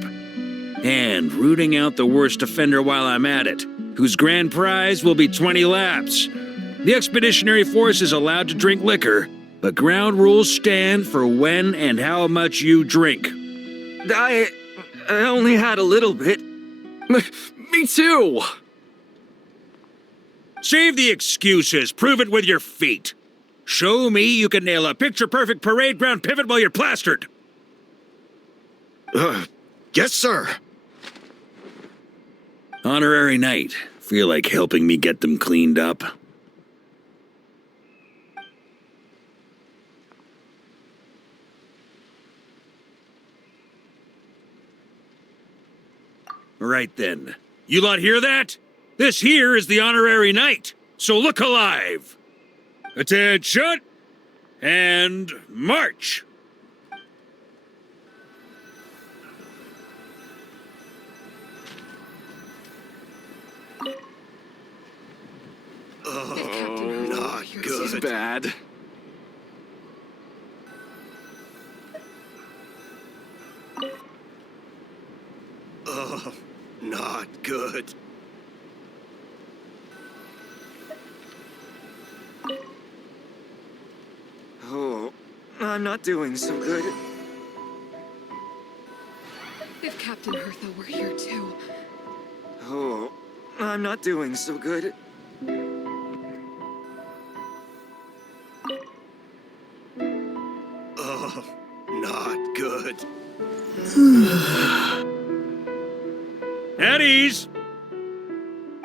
And rooting out the worst offender while I'm at it, whose grand prize will be 20 laps. The Expeditionary Force is allowed to drink liquor, but ground rules stand for when and how much you drink. I only had a little bit. Me too! Save the excuses. Prove it with your feet. Show me you can nail a picture-perfect parade ground pivot while you're plastered. Yes, sir. Honorary Knight. Feel like helping me get them cleaned up? Right then. You lot hear that? This here is the Honorary Knight, so look alive! Attention! And march! Oh, not This good. is bad. Oh, not good. Oh, I'm not doing so good. If Captain Hertha were here too. Oh, I'm not doing so good. Oh, not good. At ease!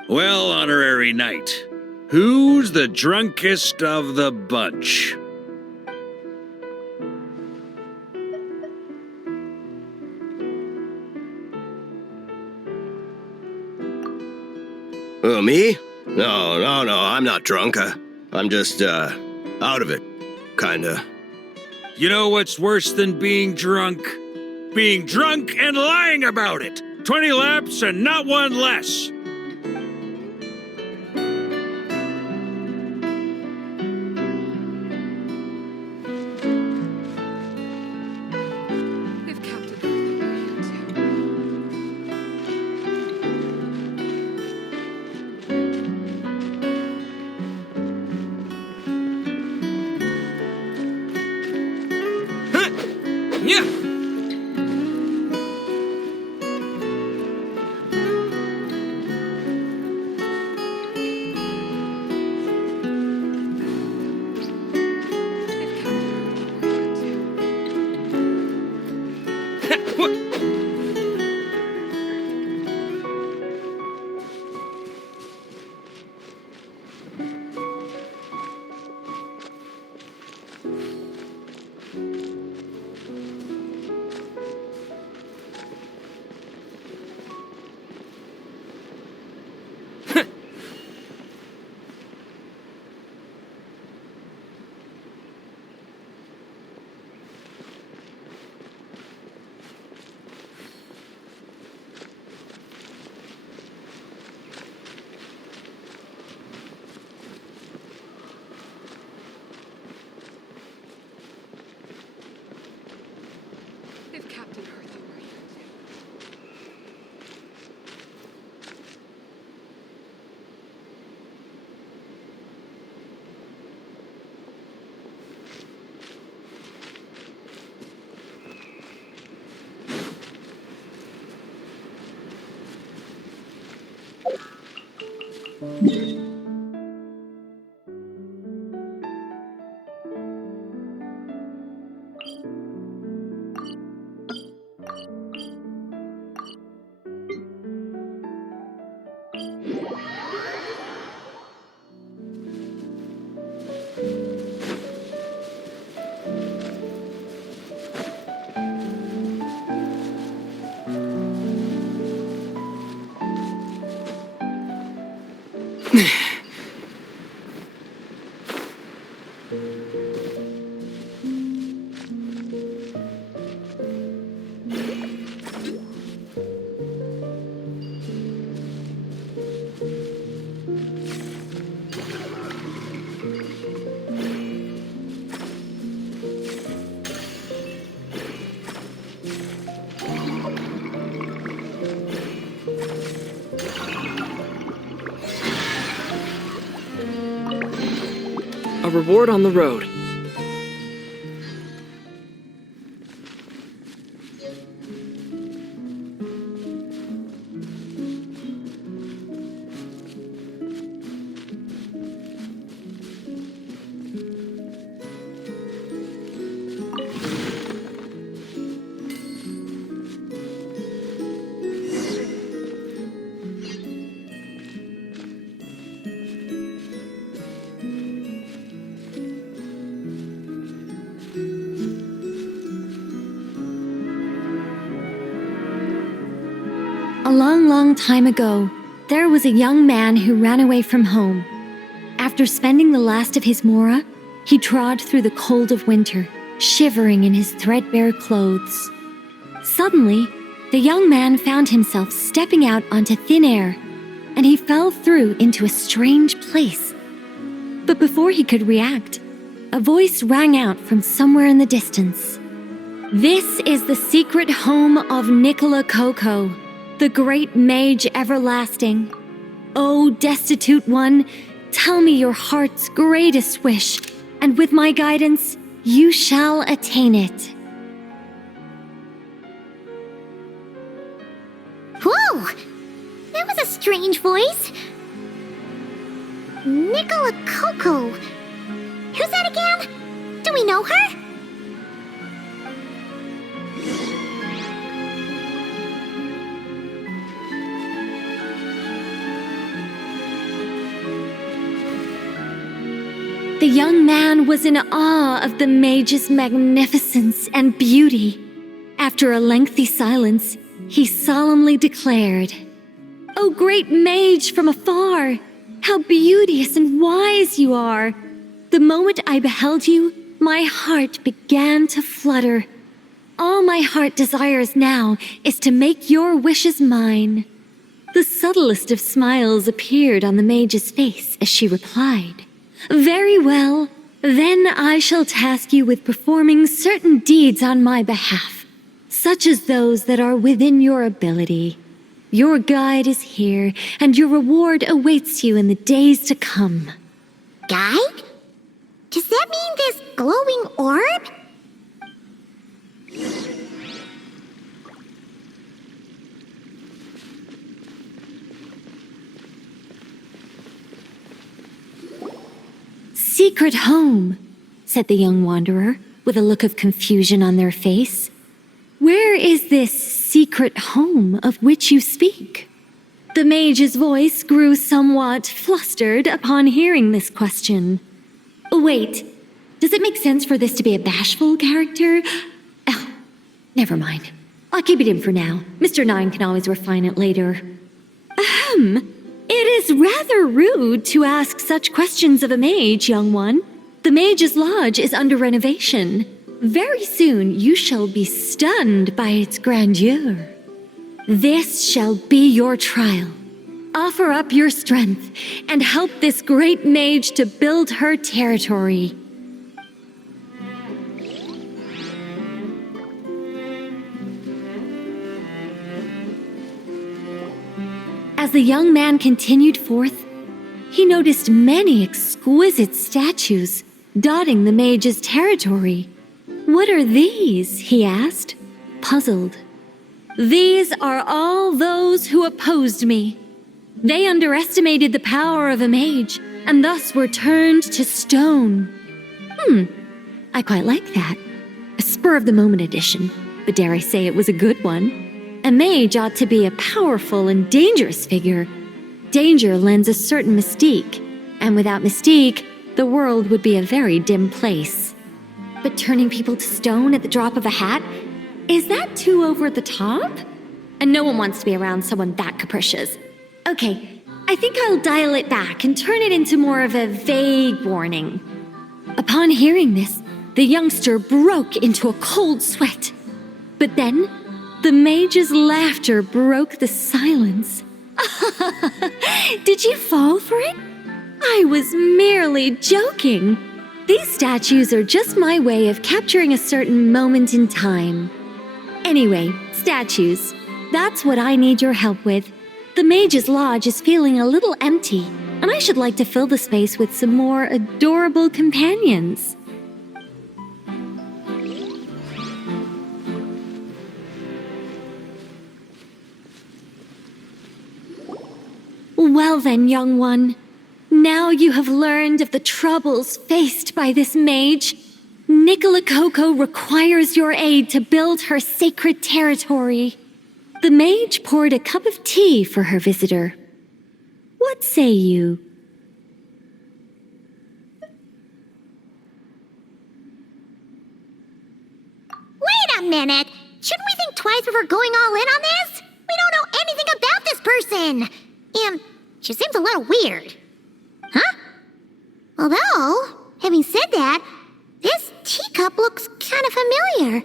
Well, Honorary Knight, who's the drunkest of the bunch? Me? No, I'm not drunk. I'm just, out of it. Kinda. You know what's worse than being drunk? Being drunk and lying about it! 20 laps and not one less! If Captain Hertha were here too. Yeah! If Captain Hertha were here too. What? A reward on the road. A long, long time ago, there was a young man who ran away from home. After spending the last of his mora, he trod through the cold of winter, shivering in his threadbare clothes. Suddenly, the young man found himself stepping out onto thin air, and he fell through into a strange place. But before he could react, a voice rang out from somewhere in the distance. "This is the secret home of Nicole, the great mage everlasting. O destitute one, tell me your heart's greatest wish, and with my guidance, you shall attain it." Whoa! That was a strange voice. Nicole. Who's that again? Do we know her? The young man was in awe of the mage's magnificence and beauty. After a lengthy silence, he solemnly declared, "O great mage from afar, how beauteous and wise you are! The moment I beheld you, my heart began to flutter. All my heart desires now is to make your wishes mine." The subtlest of smiles appeared on the mage's face as she replied, "Very well, then I shall task you with performing certain deeds on my behalf, such as those that are within your ability. Your guide is here, and your reward awaits you in the days to come." Guide? Does that mean this glowing orb? "Secret home," said the young wanderer, with a look of confusion on their face. "Where is this secret home of which you speak?" The mage's voice grew somewhat flustered upon hearing this question. "Wait, does it make sense for this to be a bashful character? Oh, never mind. I'll keep it in for now. Mr. Nine can always refine it later." "Ahem. It is rather rude to ask such questions of a mage, young one. The mage's lodge is under renovation. Very soon you shall be stunned by its grandeur. This shall be your trial. Offer up your strength and help this great mage to build her territory." As the young man continued forth, he noticed many exquisite statues dotting the mage's territory. "What are these?" he asked, puzzled. "These are all those who opposed me. They underestimated the power of a mage, and thus were turned to stone." I quite like that. A spur-of-the-moment addition, but dare I say it was a good one. A mage ought to be a powerful and dangerous figure. Danger lends a certain mystique, and without mystique, the world would be a very dim place. But turning people to stone at the drop of a hat? Is that too over the top? And no one wants to be around someone that capricious. Okay, I think I'll dial it back and turn it into more of a vague warning. Upon hearing this, the youngster broke into a cold sweat. But then, the mage's laughter broke the silence. Did you fall for it? I was merely joking. These statues are just my way of capturing a certain moment in time. Anyway, statues. That's what I need your help with. The Mage's Lodge is feeling a little empty, and I should like to fill the space with some more adorable companions. Well then, young one. Now you have learned of the troubles faced by this mage. Nicole requires your aid to build her sacred territory. The mage poured a cup of tea for her visitor. What say you? Wait a minute! Shouldn't we think twice before going all in on this? We don't know anything about this person! And she seems a little weird. Huh? Although, having said that, this teacup looks kind of familiar.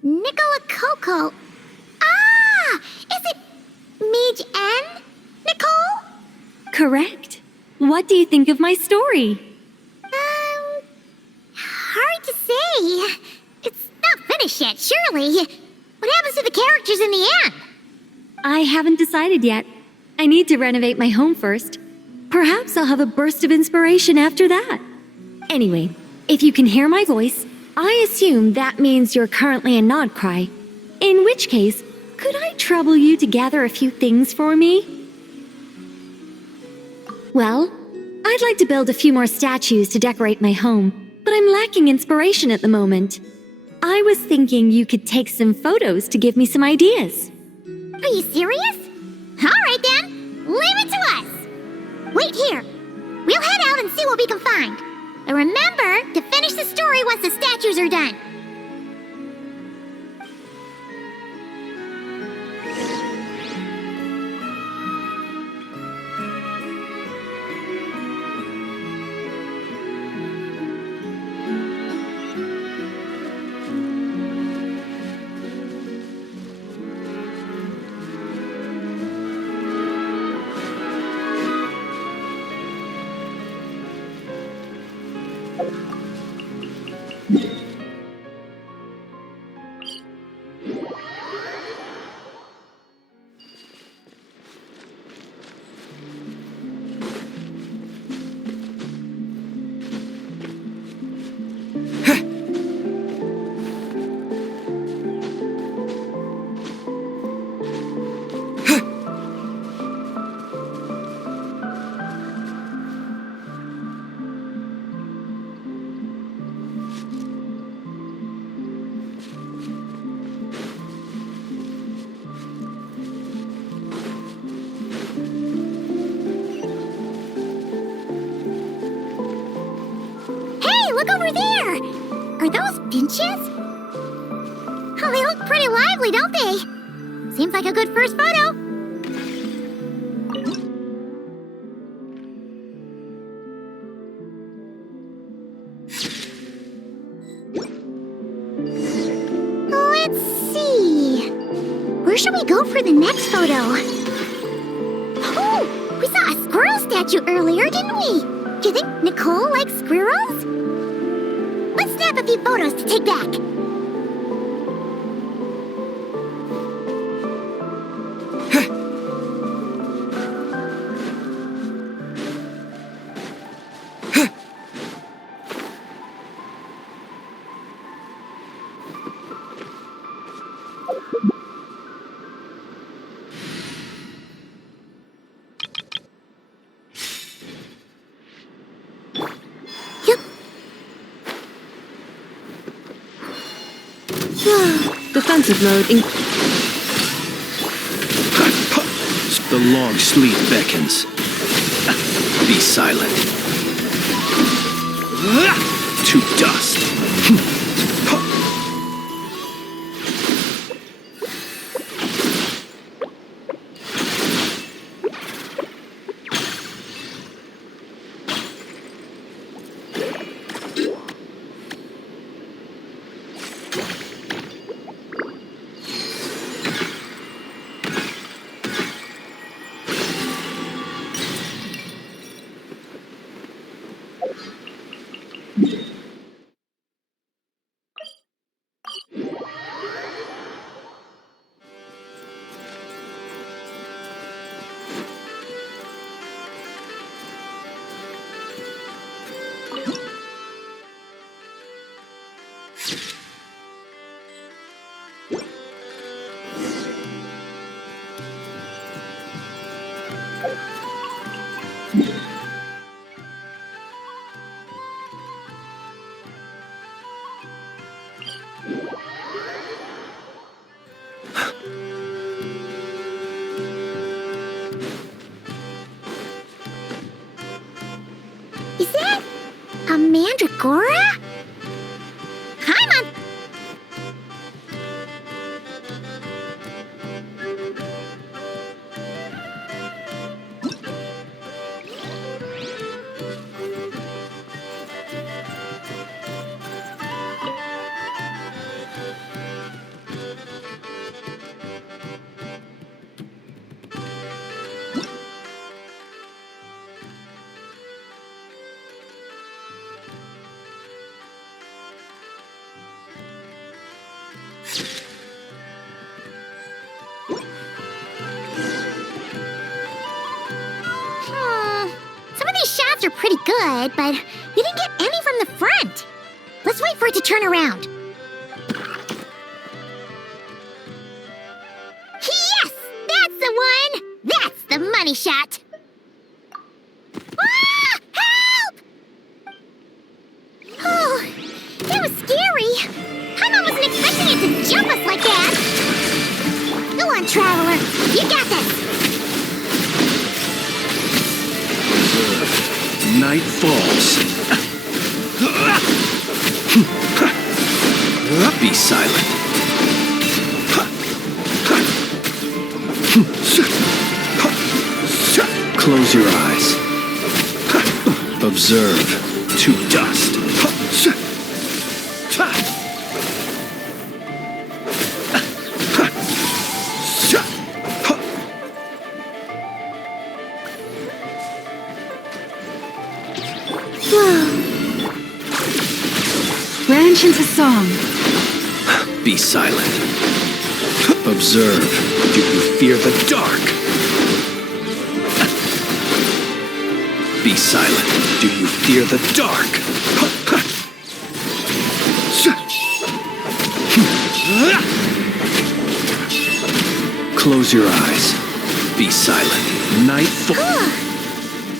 Nicole. Ah! Is it Mage N? Nicole? Correct. What do you think of my story? Hard to say. It's not finished yet, surely. What happens to the characters in the end? I haven't decided yet. I need to renovate my home first. Perhaps I'll have a burst of inspiration after that. Anyway, if you can hear my voice, I assume that means you're currently in Nod-Krai. In which case, could I trouble you to gather a few things for me? Well, I'd like to build a few more statues to decorate my home, but I'm lacking inspiration at the moment. I was thinking you could take some photos to give me some ideas. Are you serious? All right then, leave it to us. Wait here. We'll head out and see what we can find. And remember to finish the story once the statues are done. Look over there! Are those benches? Oh, they look pretty lively, don't they? Seems like a good first photo. Let's see. Where should we go for the next photo? Oh, we saw a squirrel statue earlier, didn't we? Do you think Nicole likes squirrels? Let's snap a few photos to take back. Defensive mode. The long sleep beckons. Be silent. To dust. Is that a mandragora? Hi, Mom. Some of these shots are pretty good, but we didn't get any from the front. Let's wait for it to turn around. Yes! That's the one! That's the money shot! Ah! Help! Oh, that was scary. Paimon wasn't expecting it to jump us like that. Go on, Traveler. You got this. Night falls. Be silent. Close your eyes. Observe to dust. Branch into song. Be silent. Observe. Do you fear the dark? Be silent. Do you fear the dark? Close your eyes. Be silent. Nightfall.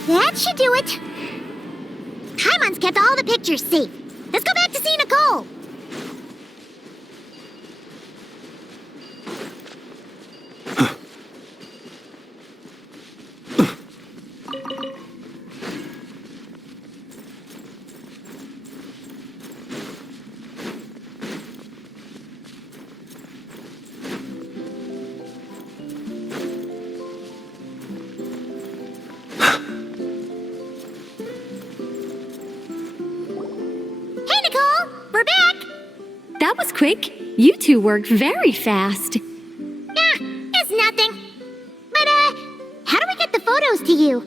That should do it. Paimon's kept all the pictures safe. Let's go back to see Nicole. That was quick. You two worked very fast. It's nothing. But, how do we get the photos to you?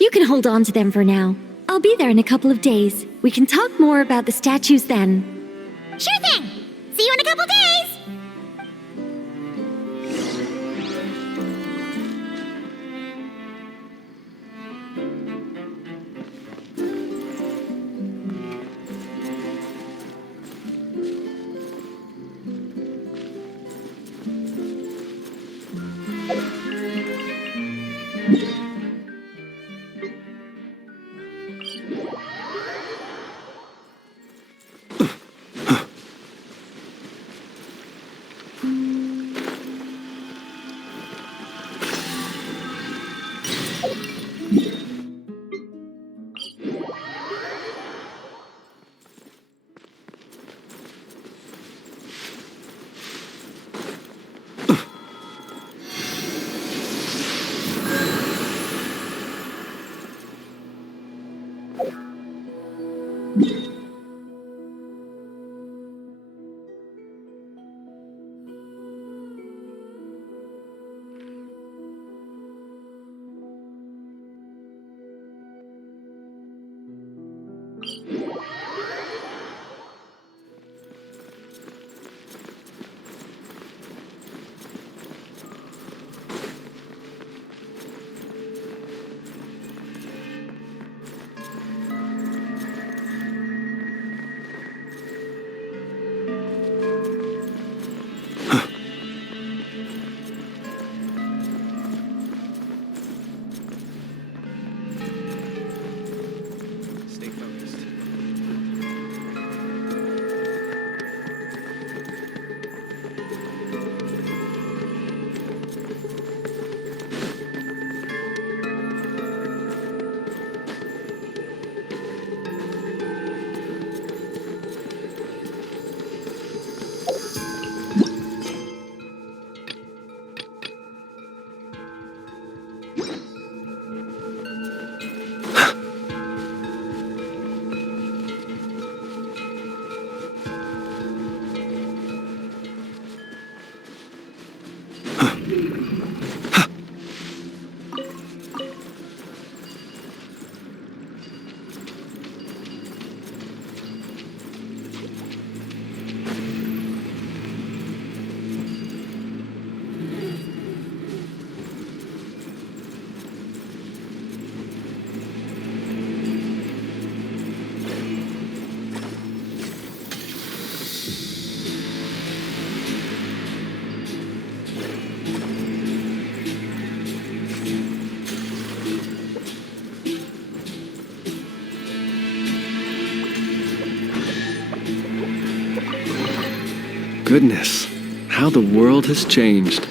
You can hold on to them for now. I'll be there in a couple of days. We can talk more about the statues then. Sure thing. See you in a couple days. Goodness, how the world has changed.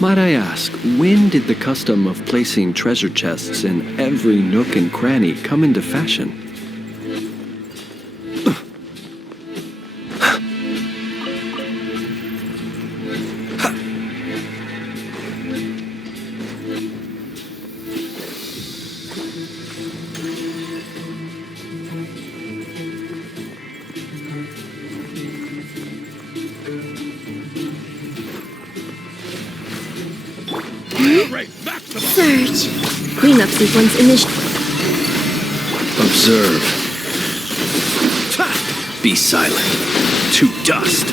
Might I ask, when did the custom of placing treasure chests in every nook and cranny come into fashion? Surge. Cleanup sequence initiated. Observe. Be silent. To dust.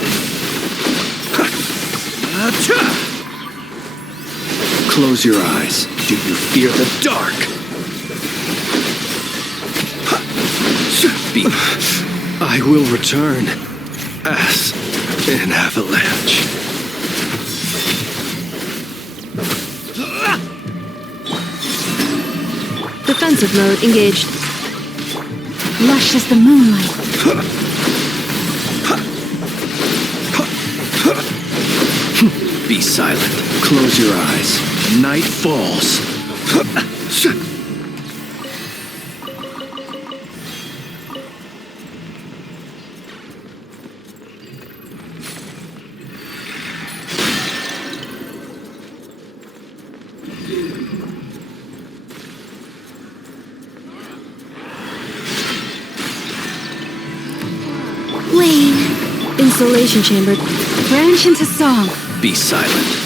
Close your eyes. Do you fear the dark? I will return as an avalanche. Defensive mode engaged. Lush as the moonlight. Be silent. Close your eyes. Night falls. Insulation chamber. Branch into song. Be silent.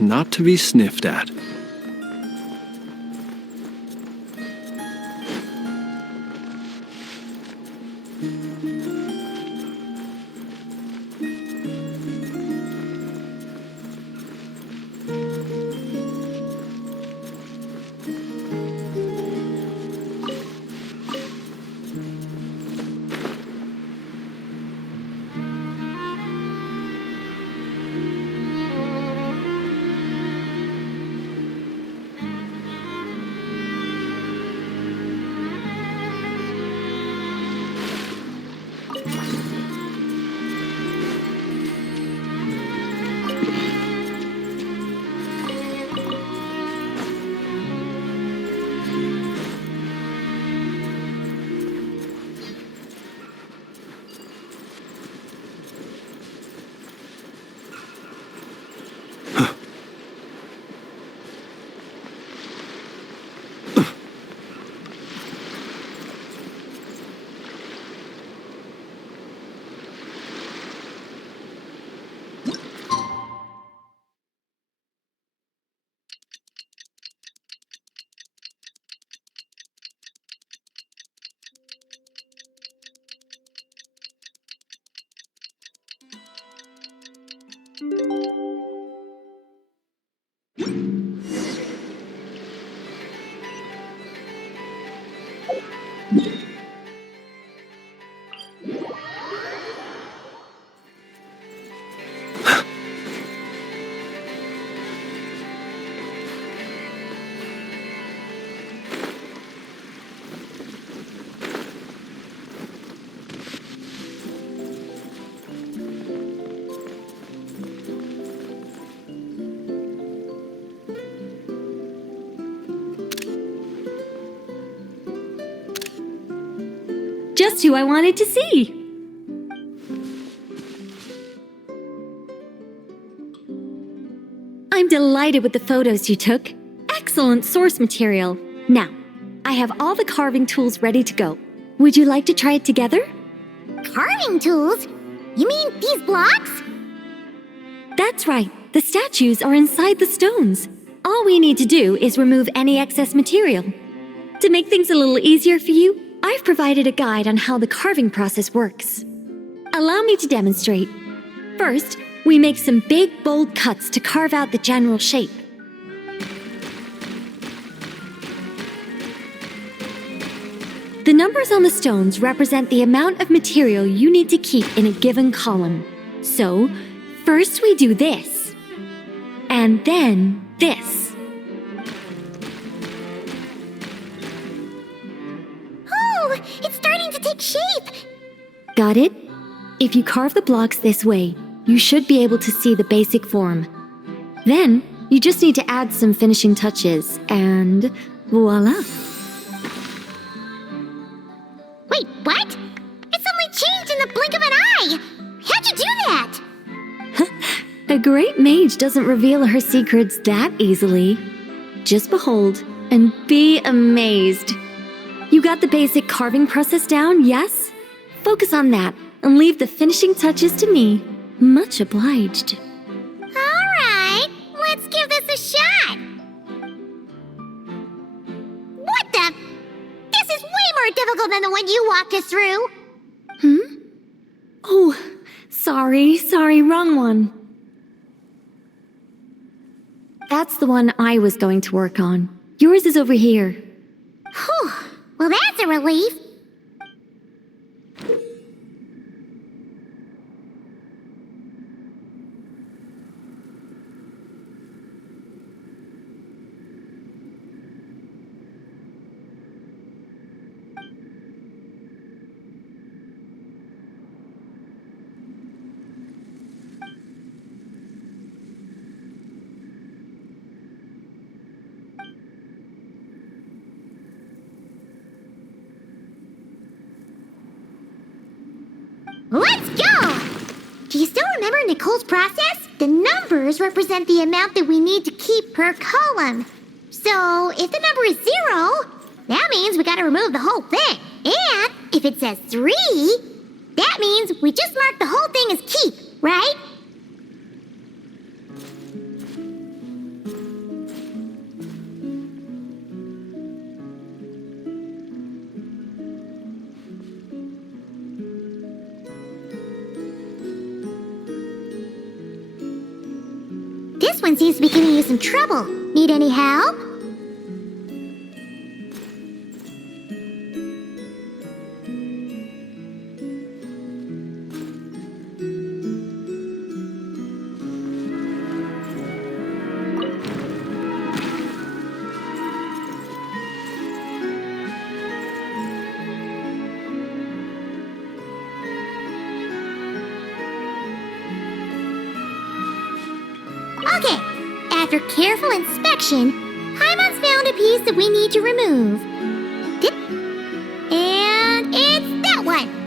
Not to be sniffed at. Just who I wanted to see. I'm delighted with the photos you took. Excellent source material. Now, I have all the carving tools ready to go. Would you like to try it together? Carving tools? You mean these blocks? That's right. The statues are inside the stones. All we need to do is remove any excess material. To make things a little easier for you, I've provided a guide on how the carving process works. Allow me to demonstrate. First, we make some big, bold cuts to carve out the general shape. The numbers on the stones represent the amount of material you need to keep in a given column. So, first we do this, and then this. Oh, it's starting to take shape! Got it? If you carve the blocks this way, you should be able to see the basic form. Then, you just need to add some finishing touches, and voila! Wait, what? It suddenly changed in the blink of an eye! How'd you do that? A great mage doesn't reveal her secrets that easily. Just behold and be amazed. You got the basic carving process down, yes? Focus on that and leave the finishing touches to me. Much obliged. Alright, let's give this a shot! What the? This is way more difficult than the one you walked us through! Oh, sorry, wrong one. That's the one I was going to work on. Yours is over here. Whew, well that's a relief. Let's go! Do you still remember Nicole's process? The numbers represent the amount that we need to keep per column. So, if the number is 0, that means we gotta remove the whole thing. And if it says 3, that means we just mark the whole thing as keep, right? This one seems to be giving you some trouble. Need any help? Okay, after careful inspection, Paimon's found a piece that we need to remove. And it's that one!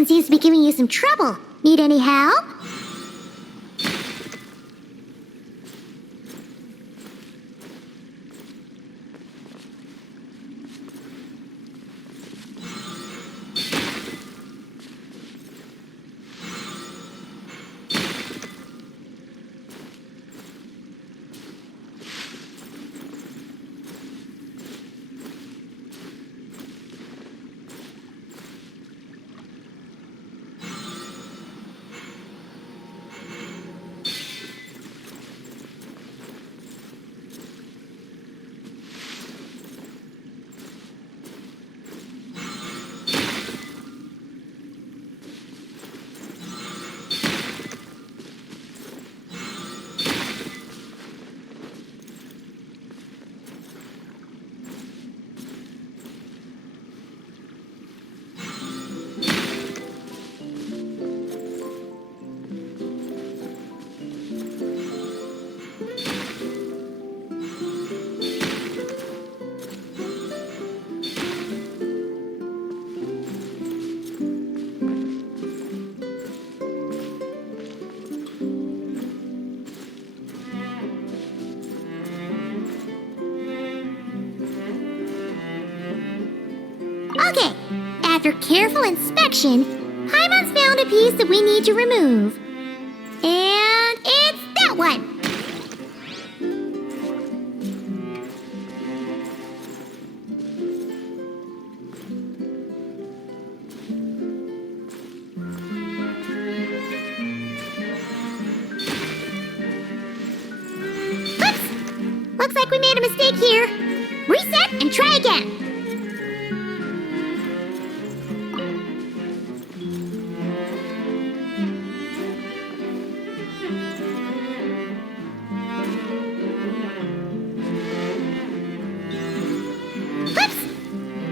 one seems to be giving you some trouble. Need any help? Okay, after careful inspection, Paimon's found a piece that we need to remove. And it's that one! Oops! Looks like we made a mistake here. Reset and try again.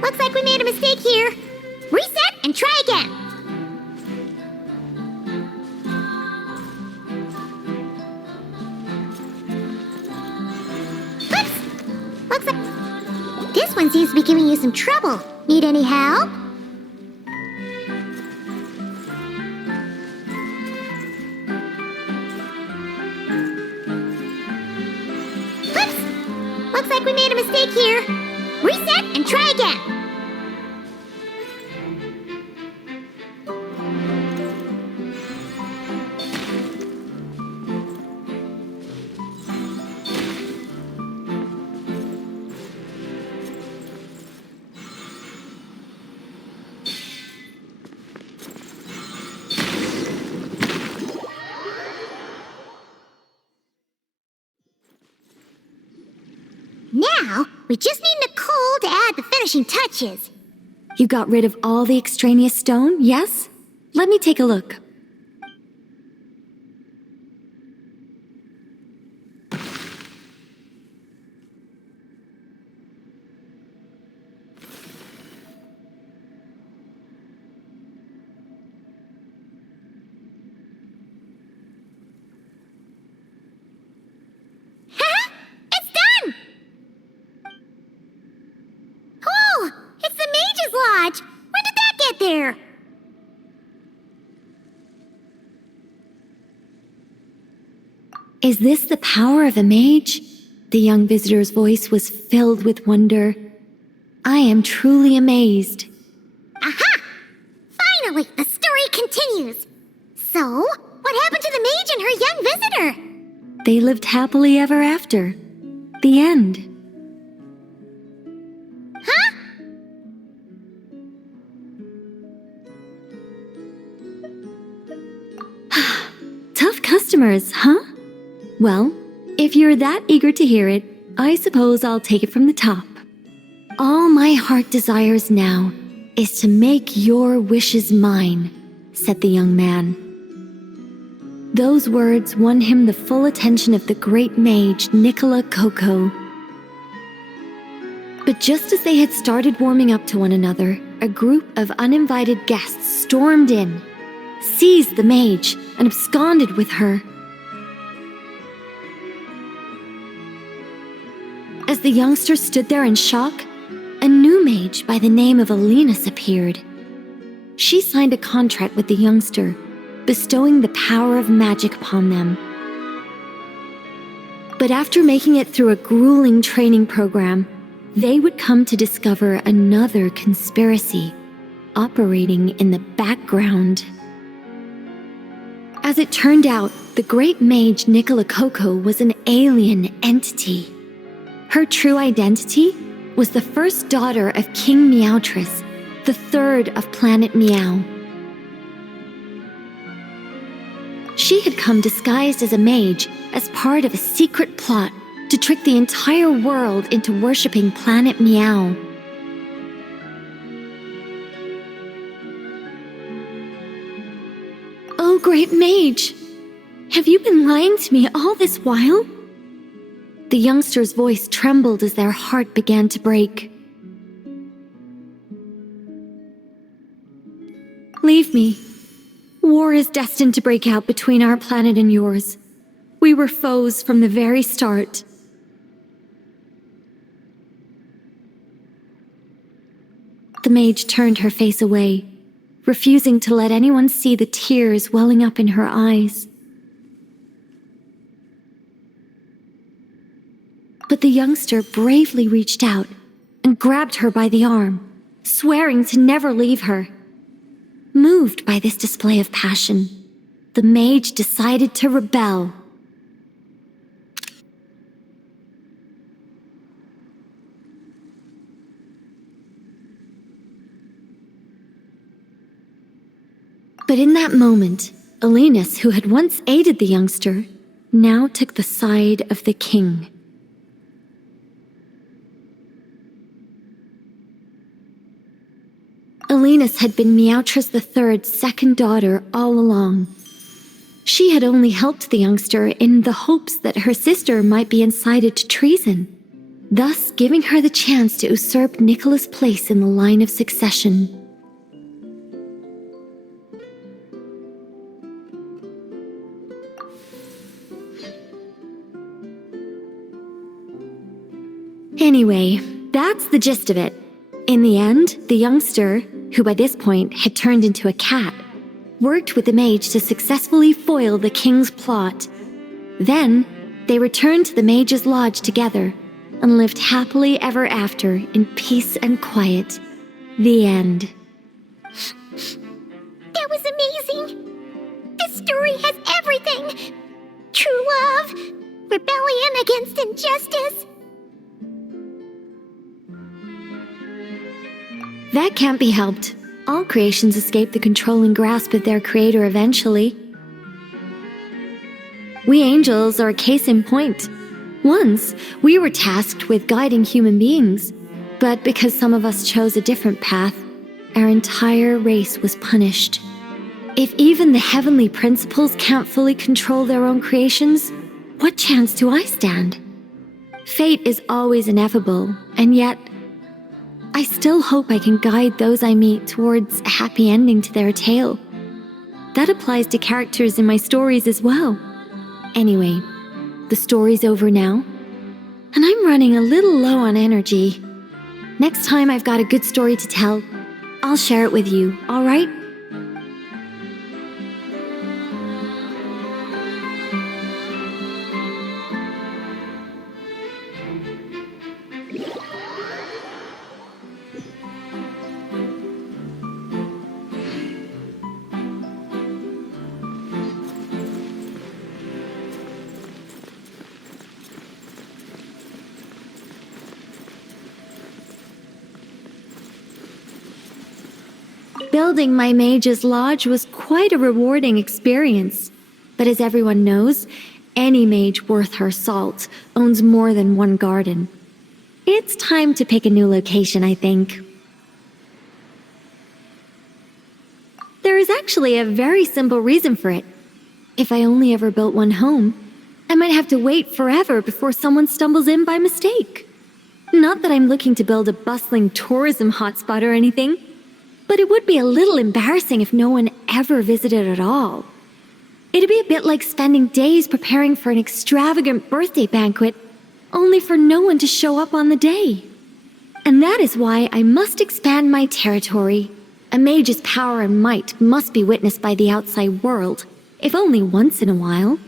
Looks like we made a mistake here. Reset and try again. Oops! Looks like this one seems to be giving you some trouble. Need any help? Oops! Looks like we made a mistake here. Reset and try again. Now, we just need Nicole to add the finishing touches. You got rid of all the extraneous stone, yes? Let me take a look. When did that get there? Is this the power of a mage? The young visitor's voice was filled with wonder. I am truly amazed. Aha! Finally, the story continues. So, what happened to the mage and her young visitor? They lived happily ever after. The end. Huh? Tough customers, huh? Well, if you're that eager to hear it, I suppose I'll take it from the top. All my heart desires now is to make your wishes mine, said the young man. Those words won him the full attention of the great mage Nicola Coco. But just as they had started warming up to one another, a group of uninvited guests stormed in, seized the mage, and absconded with her. As the youngster stood there in shock, a new mage by the name of Alinus appeared. she signed a contract with the youngster, bestowing the power of magic upon them. But after making it through a grueling training program, they would come to discover another conspiracy operating in the background. As it turned out, the great mage Nicole was an alien entity. Her true identity was the first daughter of King Meowtress, the third of Planet Meow. She had come disguised as a mage as part of a secret plot to trick the entire world into worshipping Planet Meow. Oh, great mage! Have you been lying to me all this while? The youngster's voice trembled as their heart began to break. Leave me. War is destined to break out between our planet and yours. We were foes from the very start. The mage turned her face away, refusing to let anyone see the tears welling up in her eyes. But the youngster bravely reached out and grabbed her by the arm, swearing to never leave her. Moved by this display of passion, the mage decided to rebel. But in that moment, Elenus, who had once aided the youngster, now took the side of the king. Elenus had been Meowtress III's second daughter all along. She had only helped the youngster in the hopes that her sister might be incited to treason, thus giving her the chance to usurp Nicola's place in the line of succession. Anyway, that's the gist of it. In the end, the youngster, who by this point had turned into a cat, worked with the mage to successfully foil the king's plot. Then, they returned to the mage's lodge together and lived happily ever after in peace and quiet. The end. That was amazing! This story has everything! True love, rebellion against injustice. That can't be helped. All creations escape the controlling grasp of their creator eventually. We angels are a case in point. Once, we were tasked with guiding human beings, but because some of us chose a different path, our entire race was punished. If even the heavenly principles can't fully control their own creations, what chance do I stand? Fate is always ineffable, and yet, I still hope I can guide those I meet towards a happy ending to their tale. That applies to characters in my stories as well. Anyway, the story's over now, and I'm running a little low on energy. Next time I've got a good story to tell, I'll share it with you, all right? Building my mage's lodge was quite a rewarding experience. But as everyone knows, any mage worth her salt owns more than one garden. It's time to pick a new location, I think. There is actually a very simple reason for it. If I only ever built one home, I might have to wait forever before someone stumbles in by mistake. Not that I'm looking to build a bustling tourism hotspot or anything, but it would be a little embarrassing if no one ever visited at all. It'd be a bit like spending days preparing for an extravagant birthday banquet, only for no one to show up on the day. And that is why I must expand my territory, A mage's power and might must be witnessed by the outside world, if only once in a while.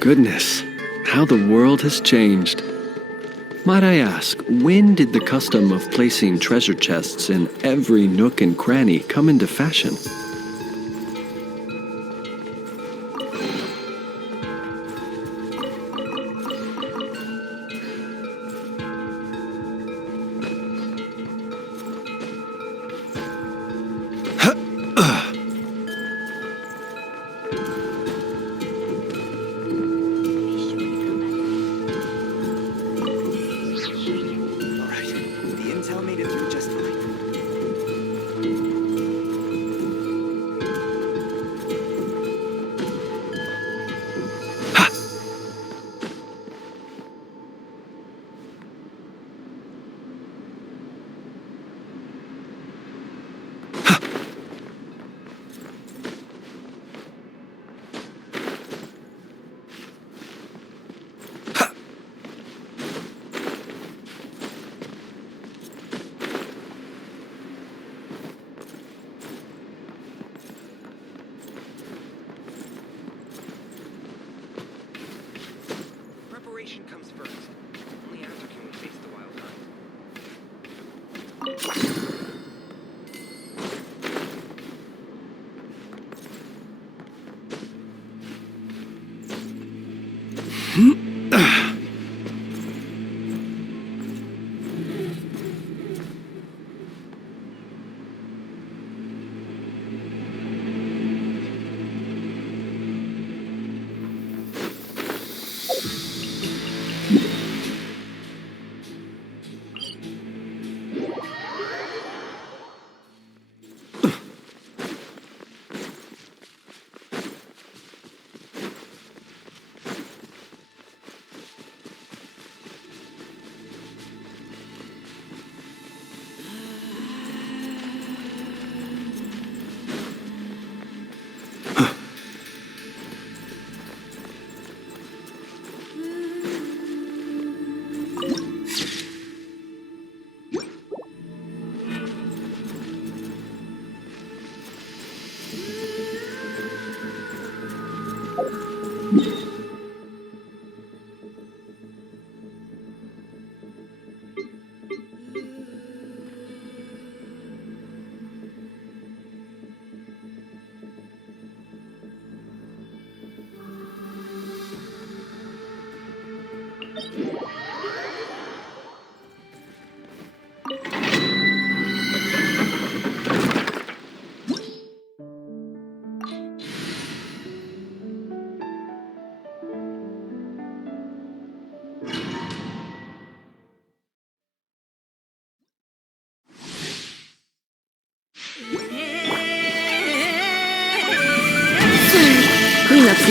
Goodness, how the world has changed. Might I ask, when did the custom of placing treasure chests in every nook and cranny come into fashion? Preparation comes first. Only after can we face the wild hunt.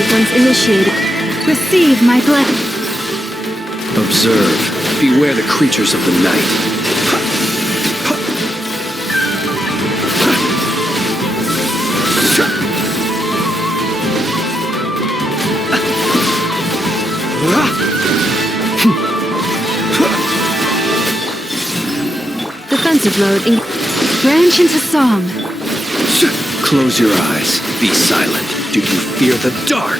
sequence initiated. Receive my blessing. Observe. Beware the creatures of the night. Defensive mode. Branch into song. Close your eyes. Be silent. Do you fear the dark?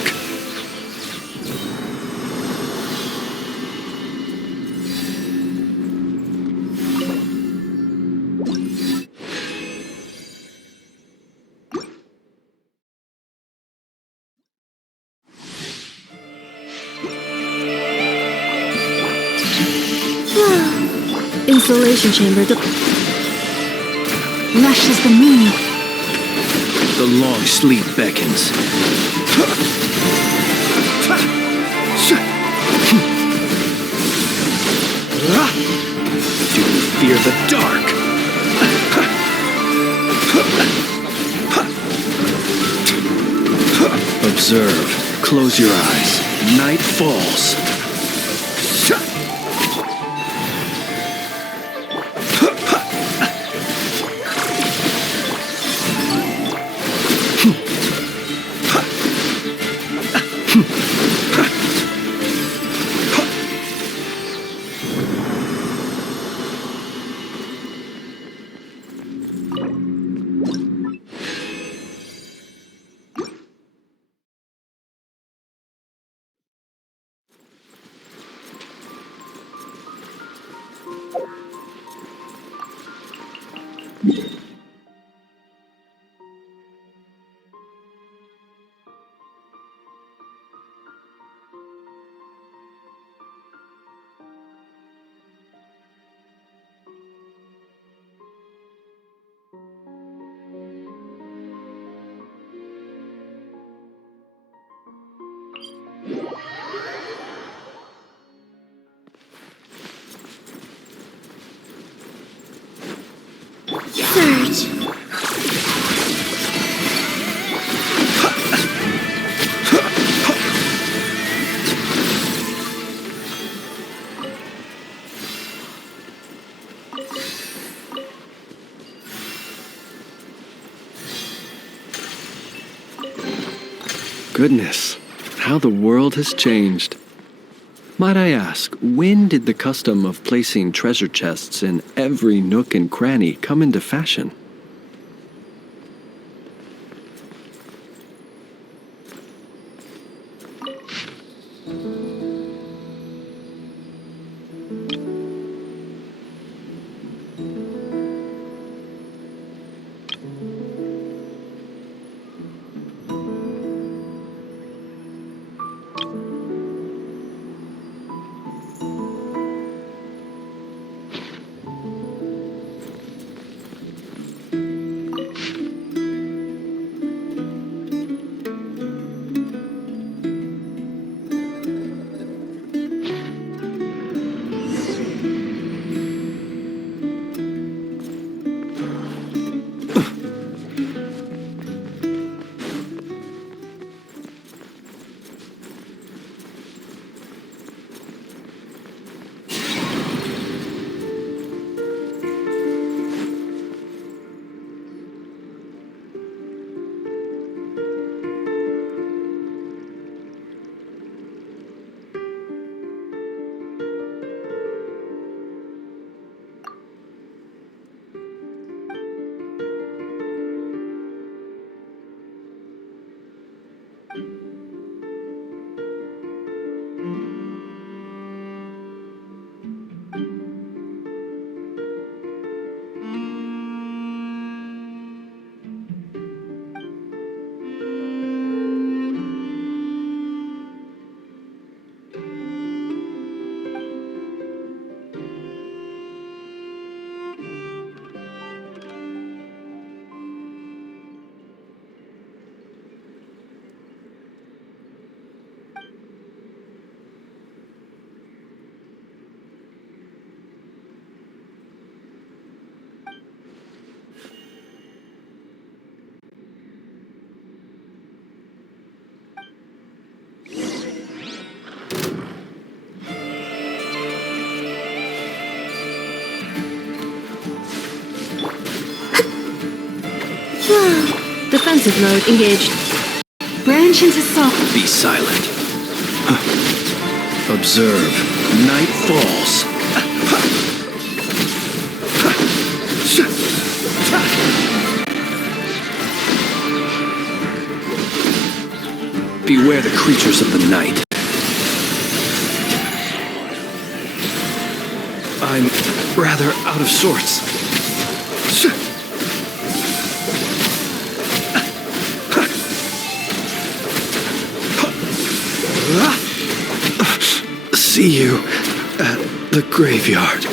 Installation chamber. Lushes the moon. The long sleep beckons. Do you fear the dark? Observe. Close your eyes. Night falls. Surge. Goodness, how the world has changed. Might I ask, when did the custom of placing treasure chests in every nook and cranny come into fashion? Defensive mode engaged. Branch into song. Be silent. Observe. Night falls. Beware the creatures of the night. I'm rather out of sorts. See you at the graveyard.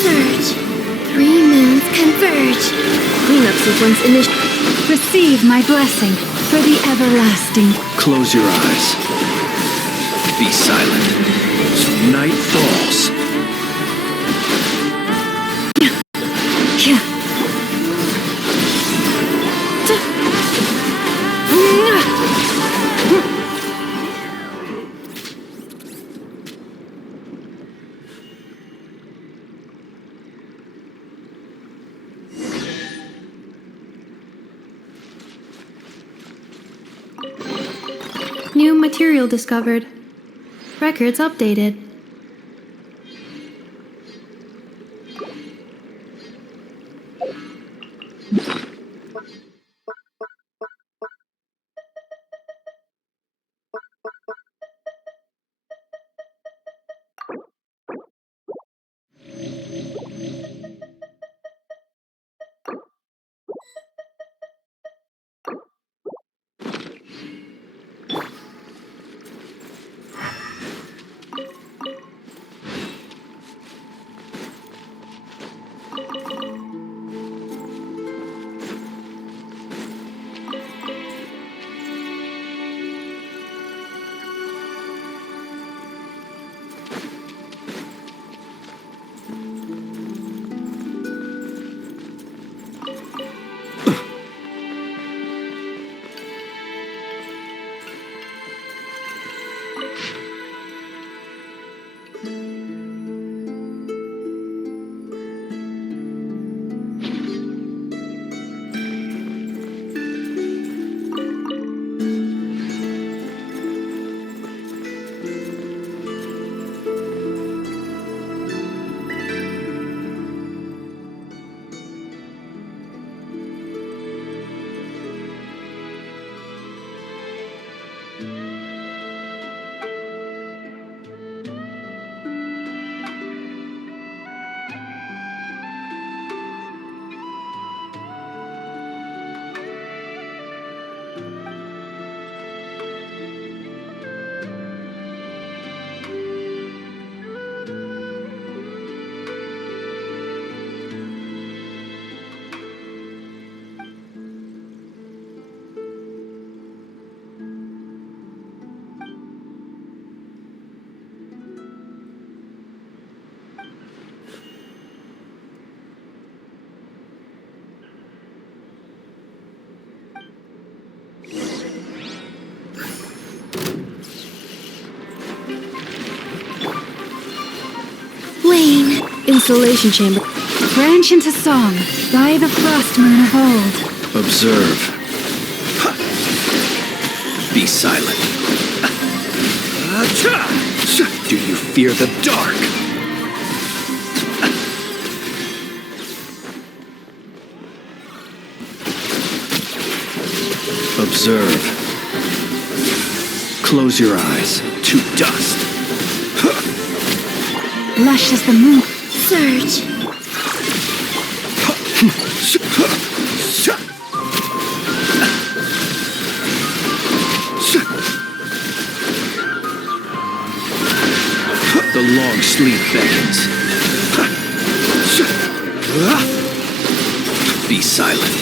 Surge. 3 moons converge. Cleanup sequence initiated. Receive my blessing for the everlasting. Close your eyes. Be silent. Night falls. New material discovered. Records updated. Insulation chamber. Branch into song by the frost moon of old. Observe. Be silent. Do you fear the dark? Observe. Close your eyes to dust. Lush as the moon. Surge. The long sleep beckons. Be silent.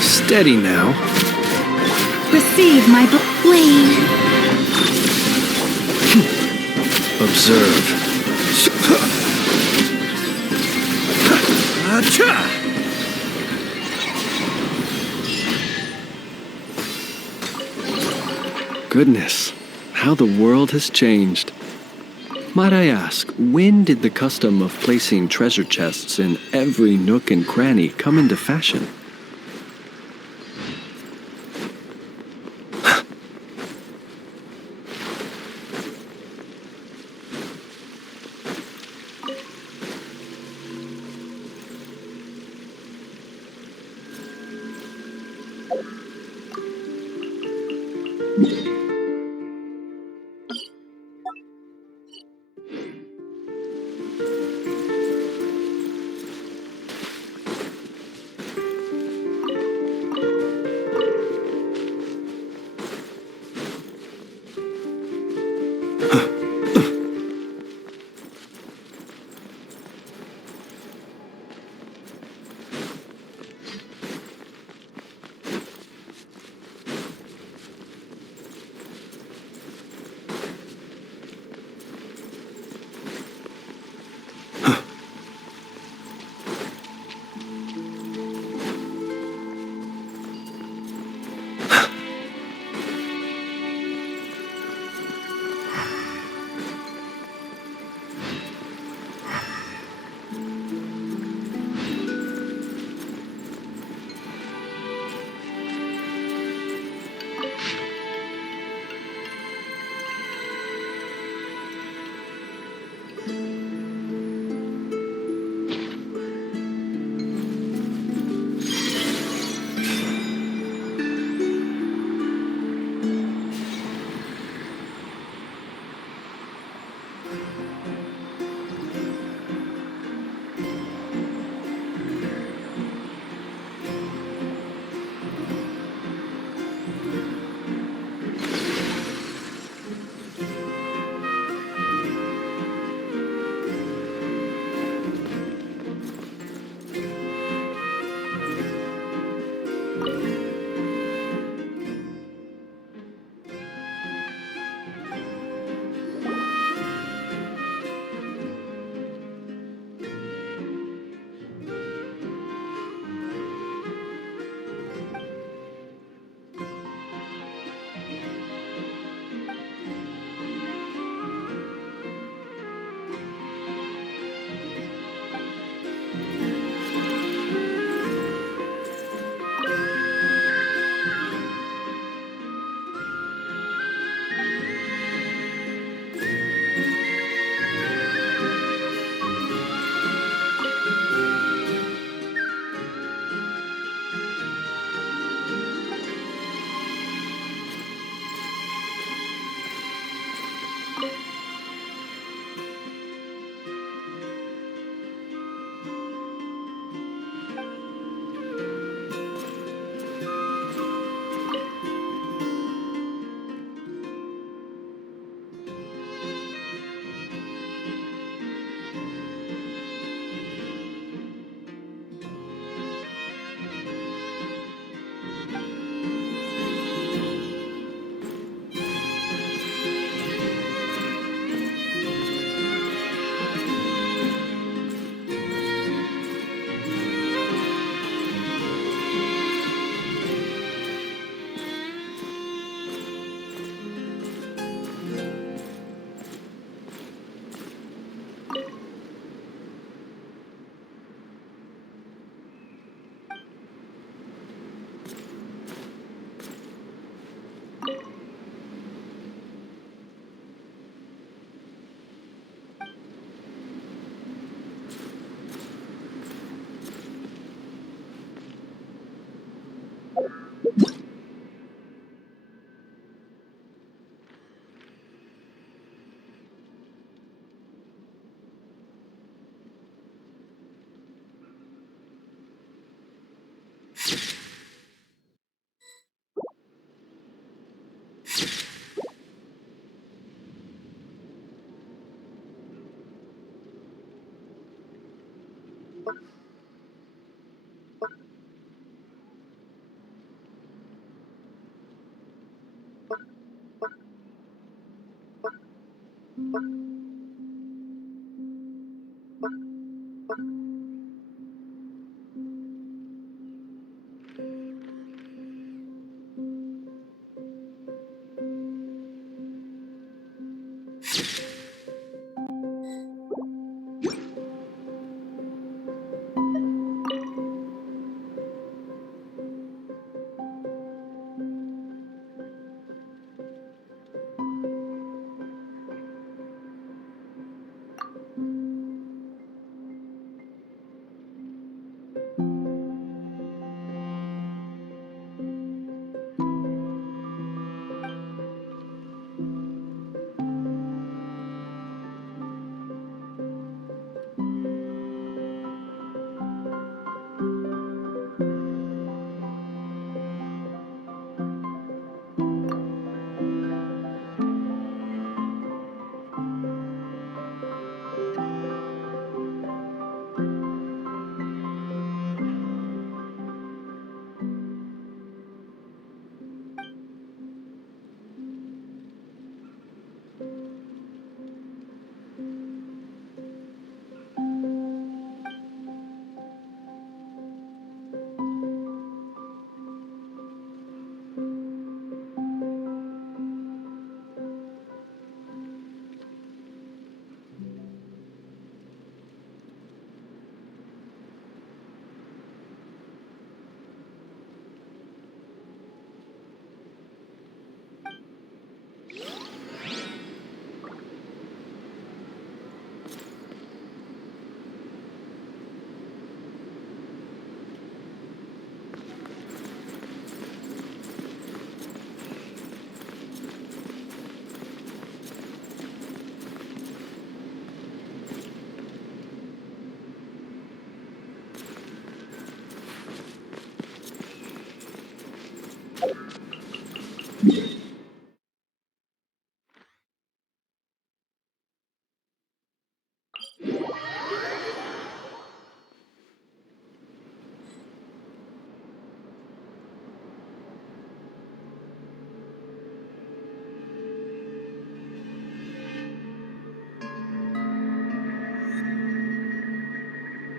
Steady now. Receive my blade. Observe. Goodness, how the world has changed. Might I ask, when did the custom of placing treasure chests in every nook and cranny come into fashion?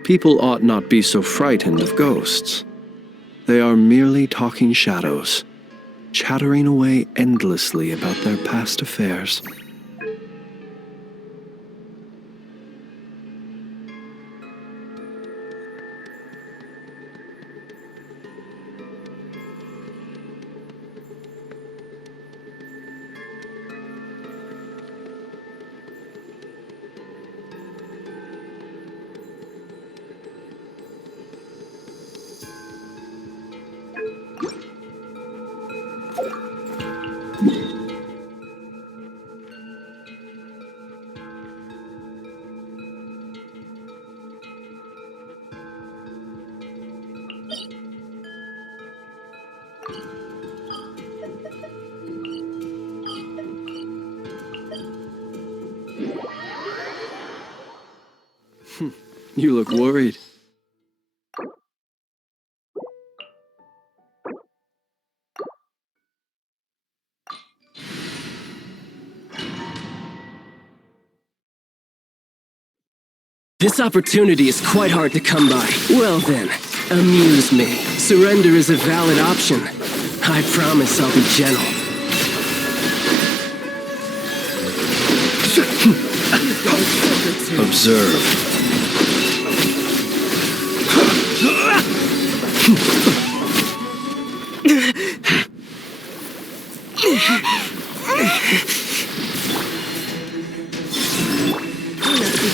People ought not be so frightened of ghosts. They are merely talking shadows, chattering away endlessly about their past affairs. You look worried. This opportunity is quite hard to come by. Well then, amuse me. Surrender is a valid option. I promise I'll be gentle. Observe.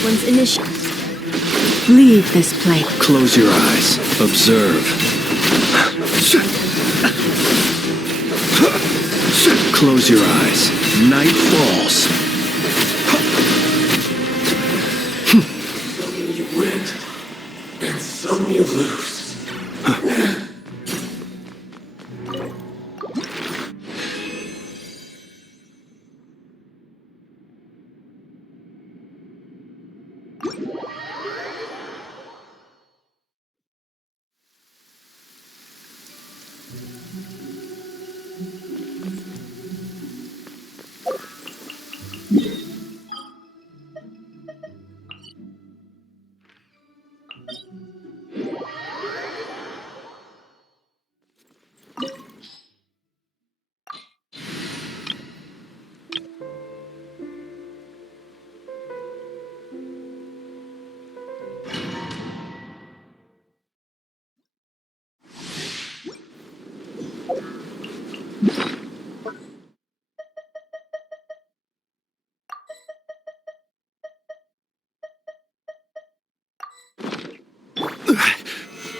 One's initiative. Leave this place. Close your eyes. Observe. Close your eyes. Night falls. Some you win, and some you lose.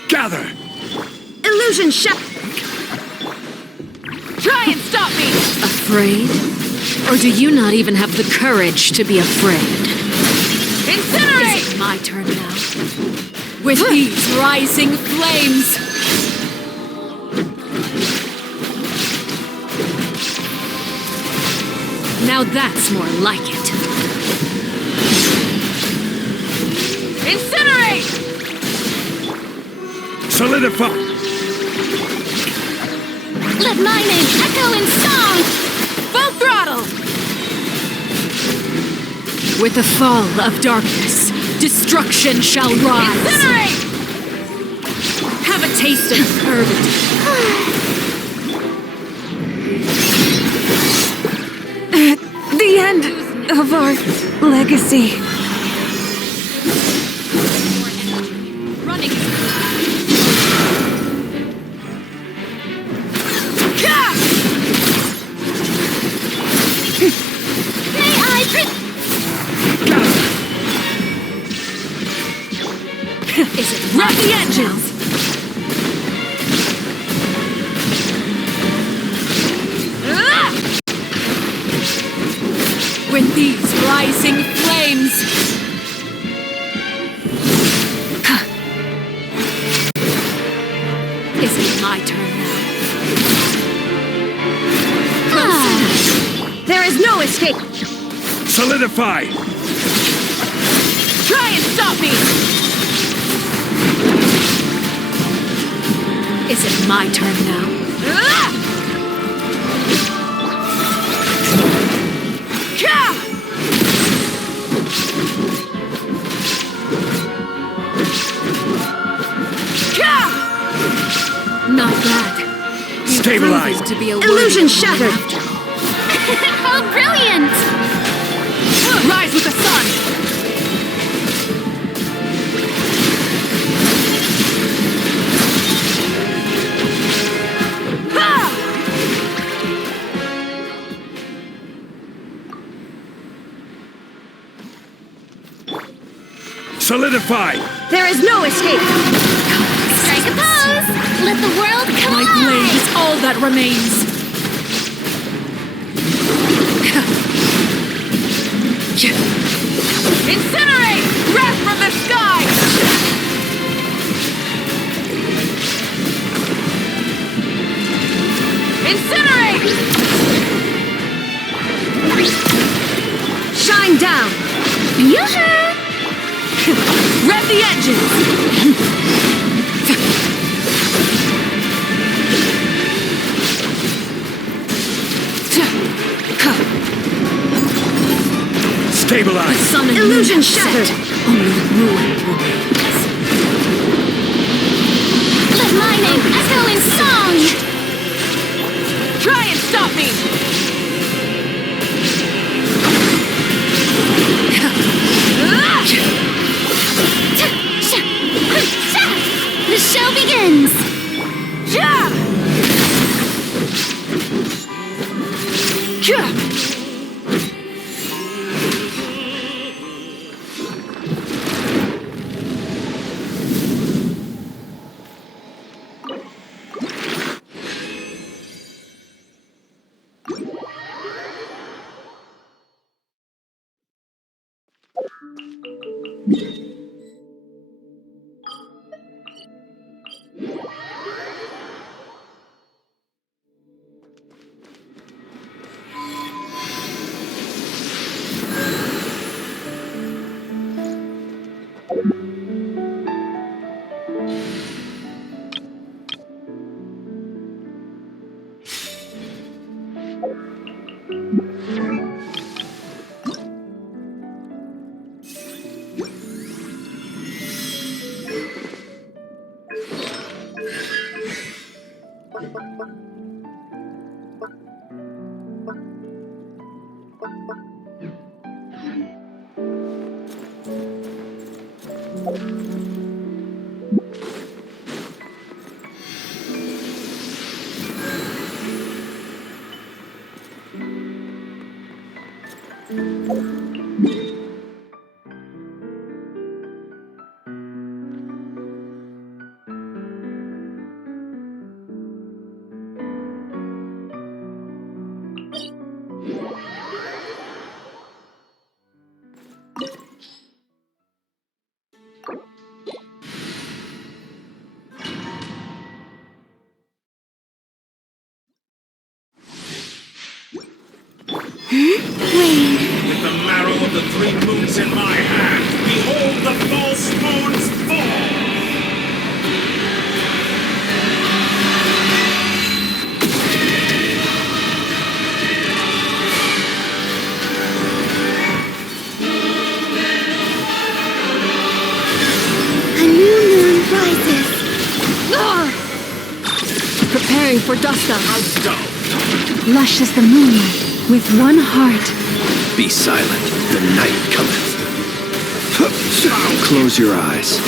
Gather! Illusion shut! Try and stop me! Afraid? Or do you not even have the courage to be afraid? Incinerate! Is it my turn now? With these rising flames! Now that's more like it. Incinerate! Solidify! Let my name echo in song! Full throttle! With the fall of darkness, destruction shall rise! Incinerate! Have a taste of purgatory. The end of our legacy. Running. Is it run the engines? With these rising flames. Is it my turn now? There is no escape! Solidify! Try and stop me! Is it my turn now? Stabilize. To be a Illusion worthy shattered. Oh, brilliant! Rise with the sun! Solidify! There is no escape! Strike a pose! Let the world collide! My blade is all that remains! Incinerate! Breath from the sky! Incinerate! Shine down! Yoo-hoo! Rev the engines! Stabilize! Summon Illusion shattered! Only ruin remains. Let my name echo in song! Try and stop me! The show begins! With the marrow of the 3 moons in my hand, behold the false moon's fall! A new moon rises. Preparing for dusk up. Lush as the moonlight, with one heart. Be silent, the night cometh. Close your eyes.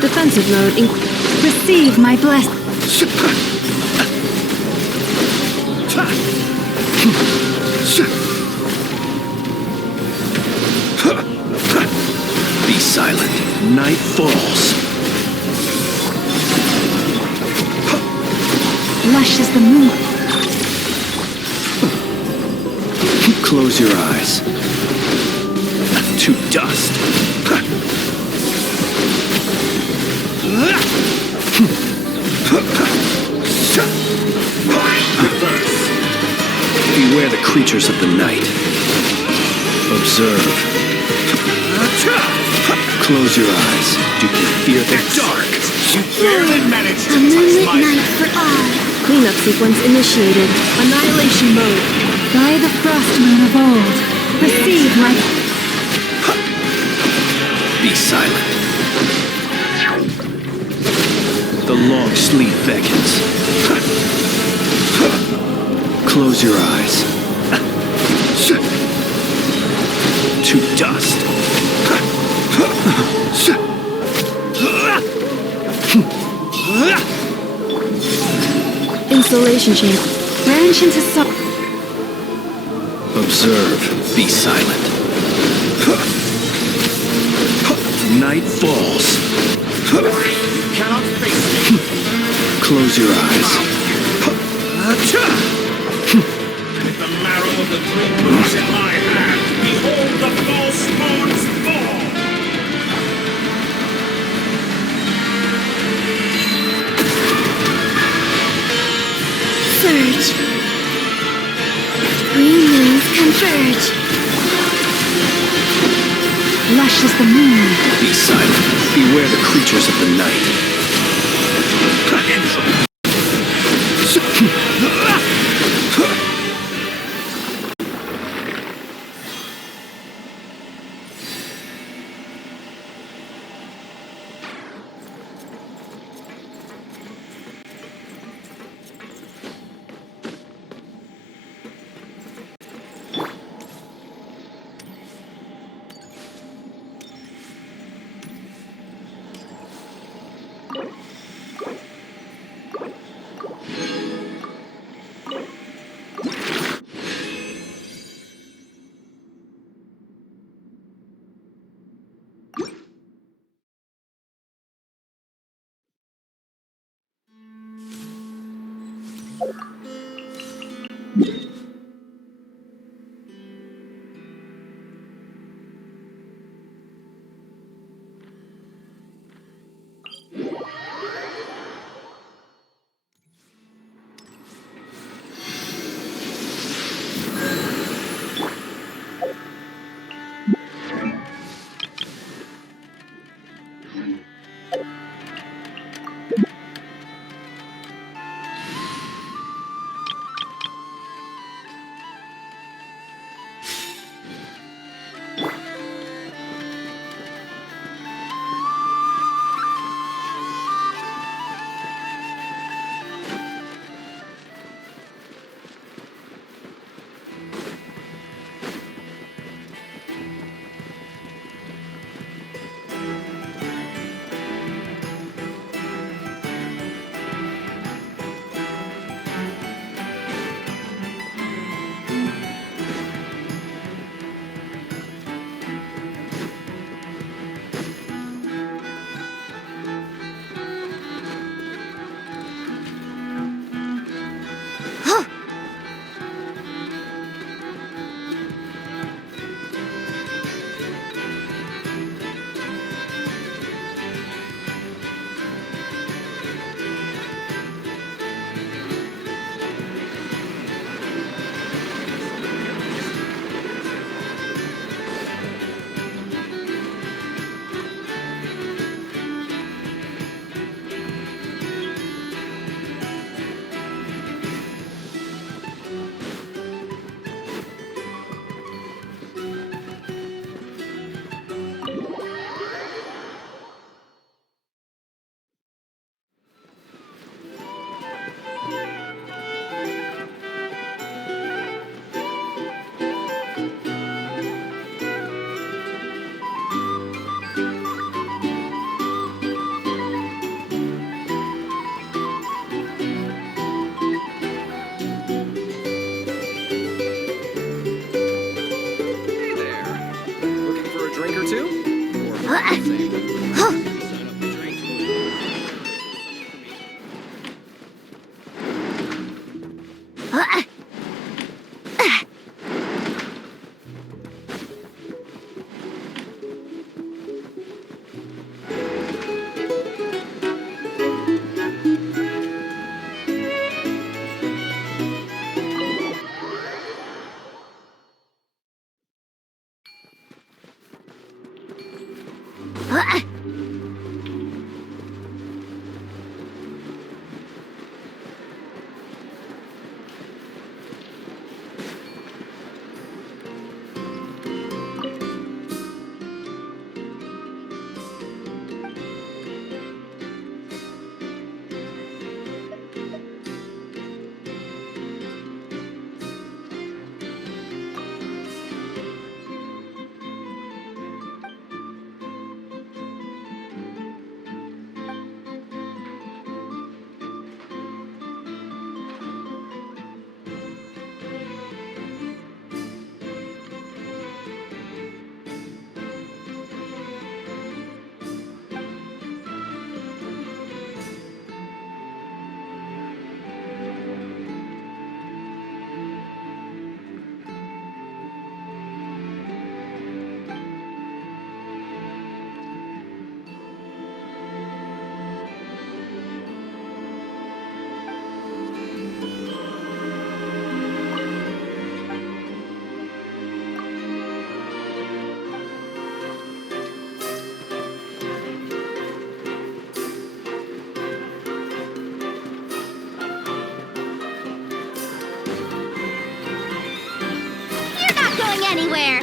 Defensive mode. Receive my blessing. Be silent. Night falls. Lush as the moon. Close your eyes. To dust. Beware the creatures of the night. Observe. Close your eyes. Do you fear the dark? You barely managed to A touch moonlit my... night for all. Cleanup sequence initiated. Annihilation mode. By the frost moon of old, receive my... Be silent. The long sleep beckons. Close your eyes. To dust. Installation chamber. Branch into song. Observe. Be silent. Night falls. You cannot face me. Close your eyes. With the marrow of the great moons in my hand, behold the false moons fall! Surge. Three moons converge. Lush as the moon. Be silent. Beware the creatures of the night. anywhere.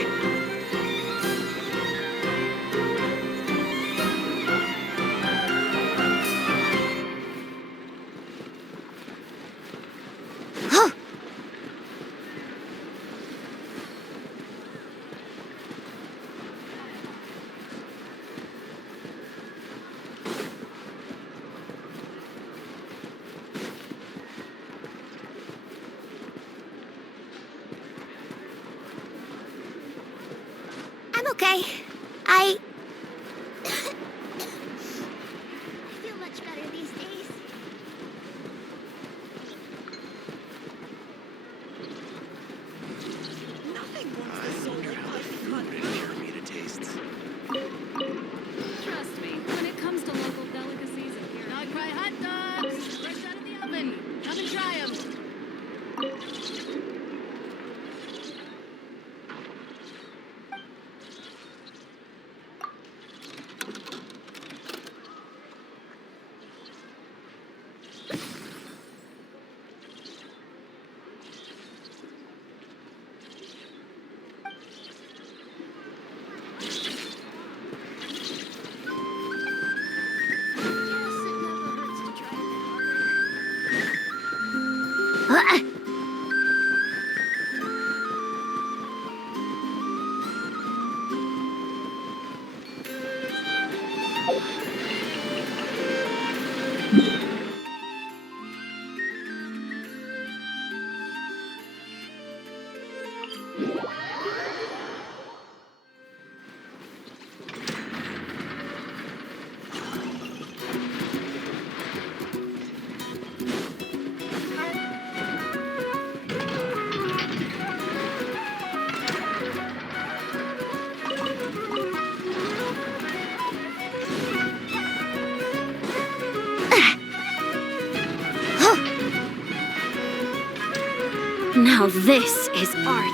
I'm okay. I feel much better these days. Nothing warms the soul like me to taste. Trust me, when it comes to local delicacies and here, Nod-Krai hot dogs, fresh out of the oven. Come and try them. Now this is art.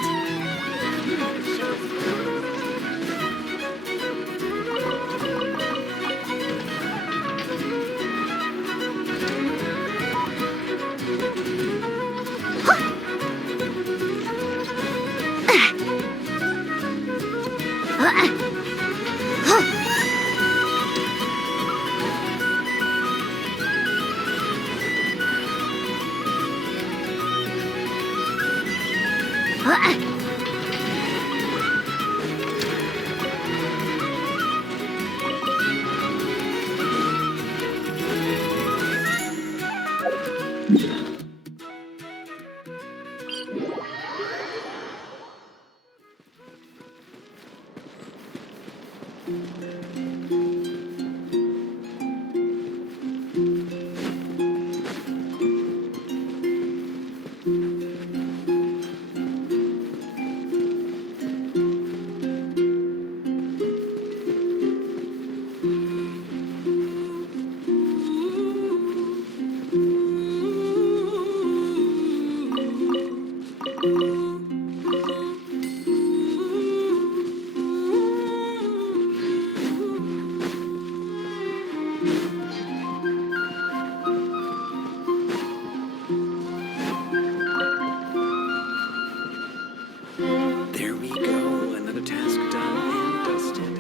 There we go, another task done and dusted.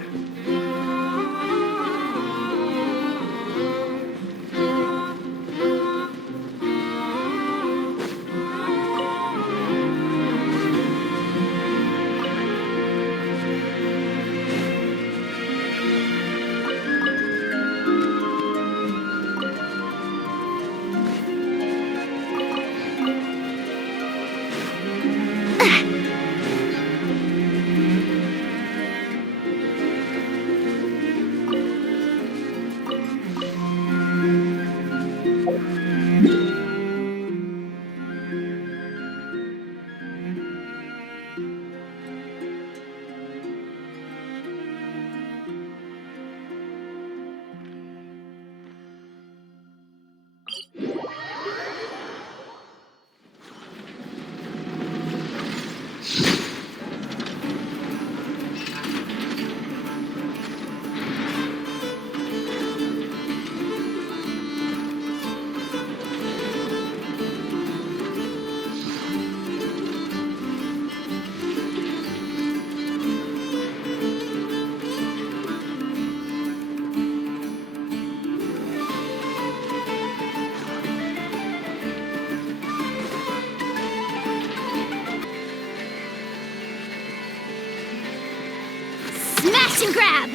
Catch and grab!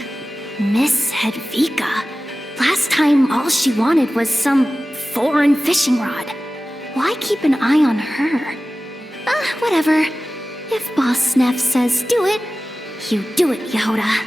Miss Hedvika. Last time, all she wanted was some foreign fishing rod. Why keep an eye on her? Whatever. If Boss Sneff says do it, you do it, Yehoda.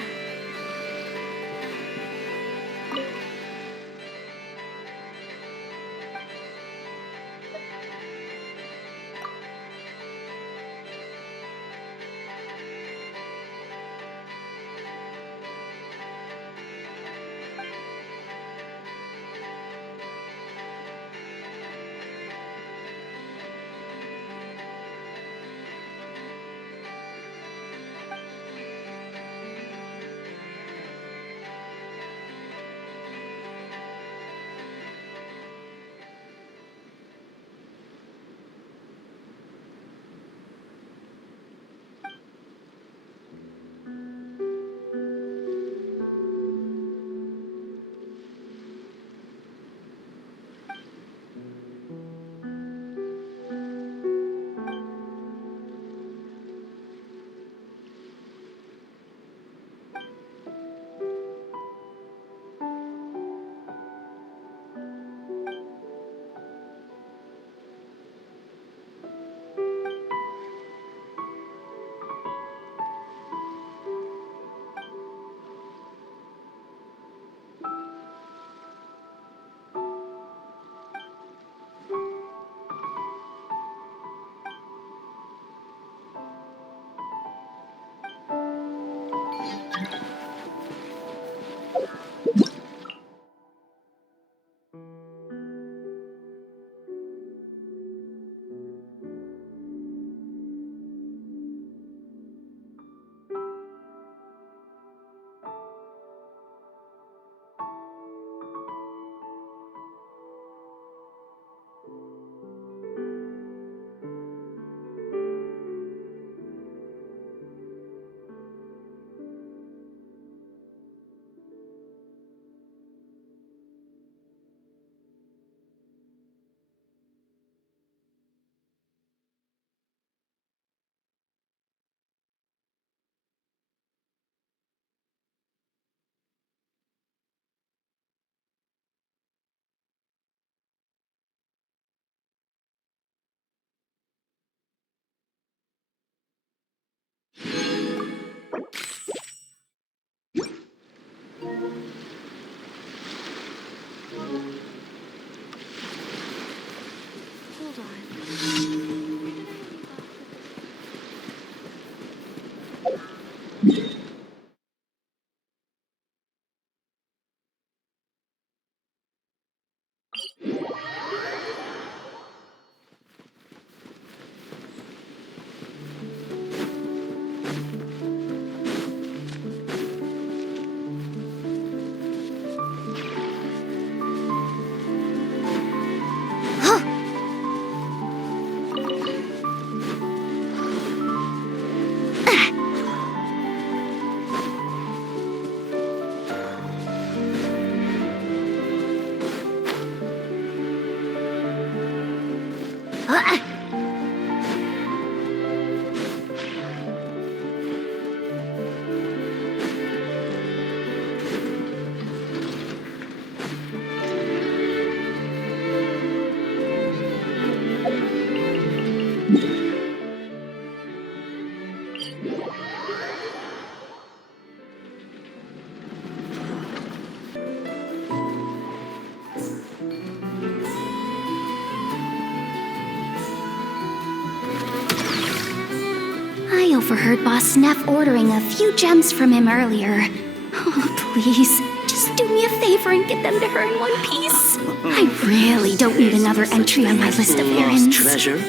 I overheard Boss Neff ordering a few gems from him earlier. Oh, please, just do me a favor and get them to her in one piece. I really don't need another entry on my list of errands. Treasure?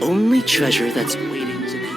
Only treasure that's waiting to be...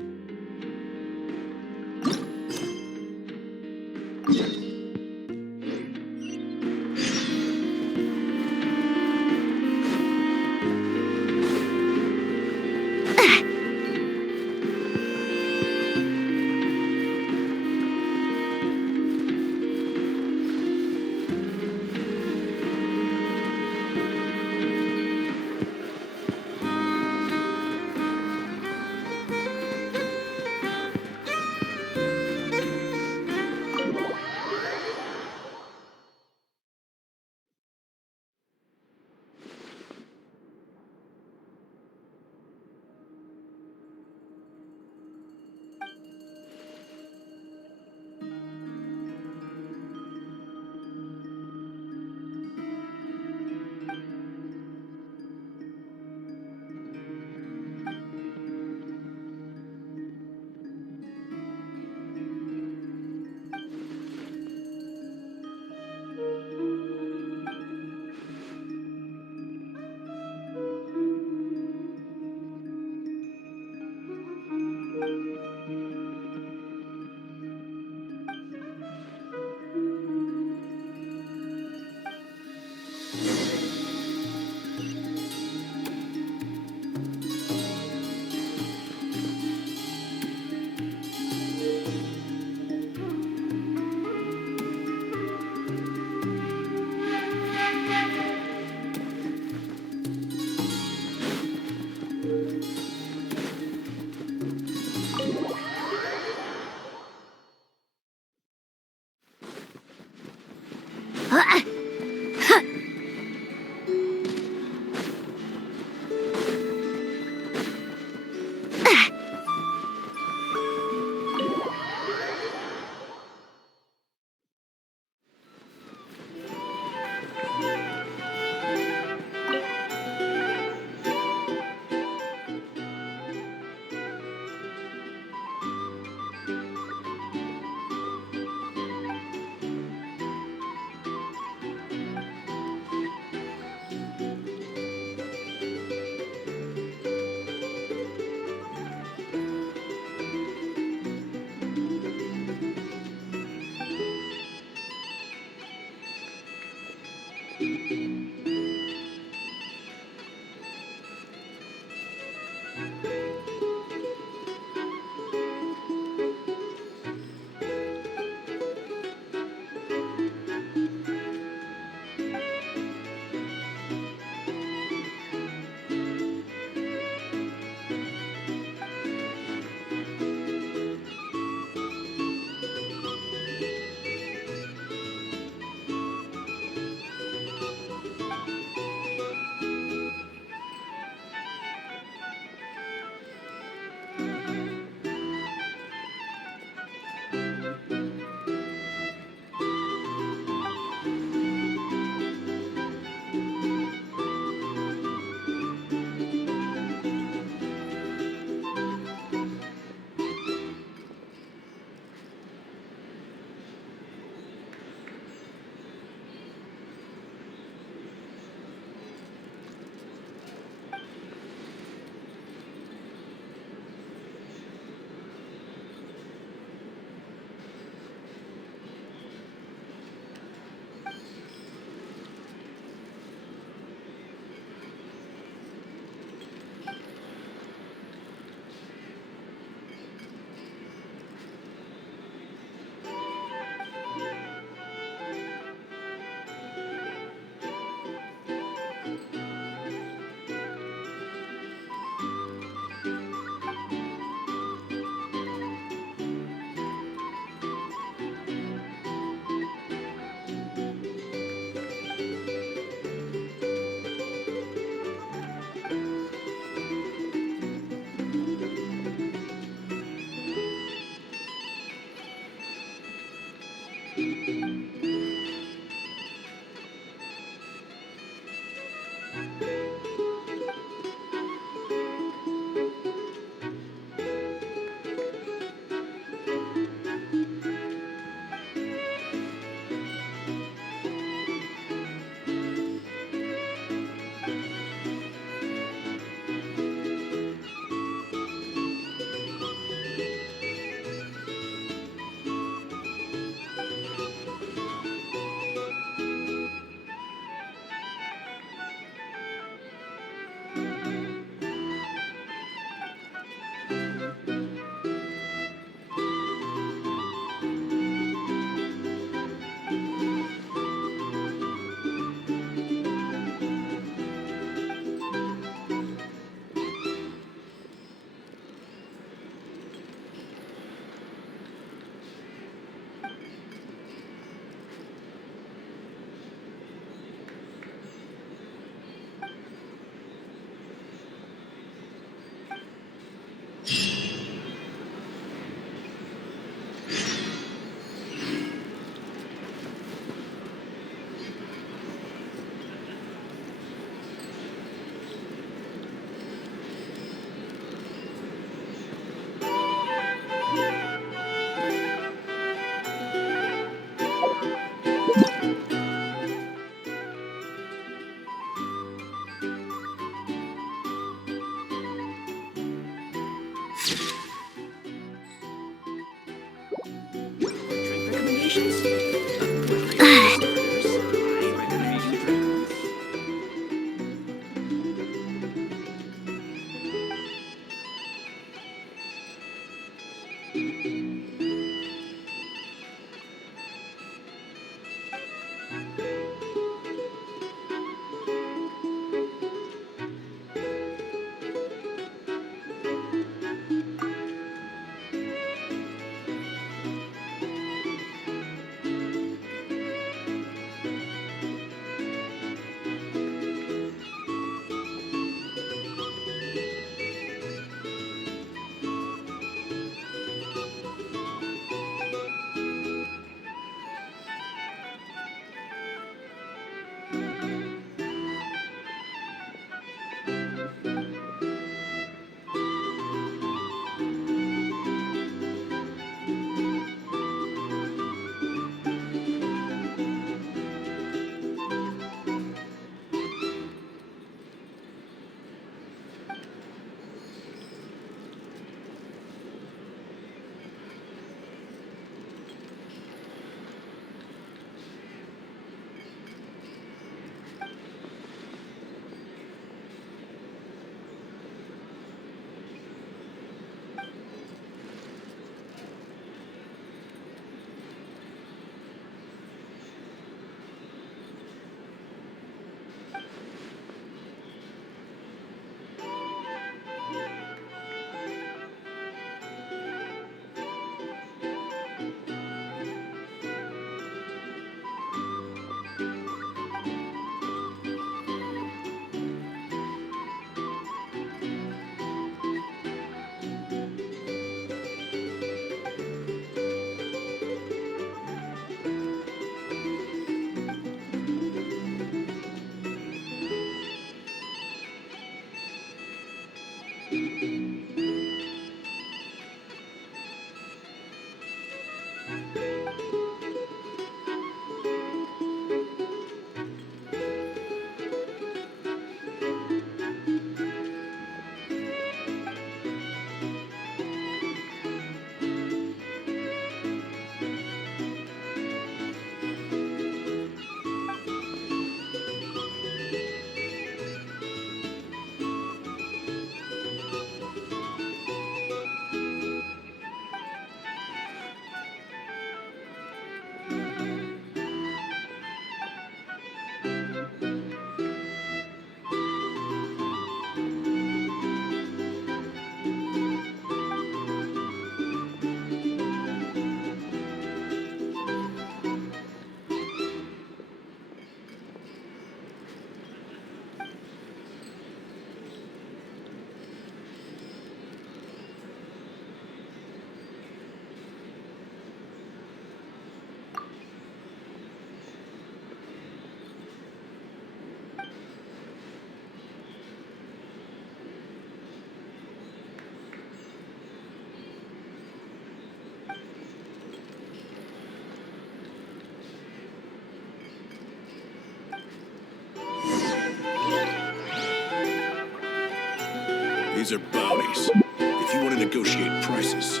These are bounties. If you want to negotiate prices.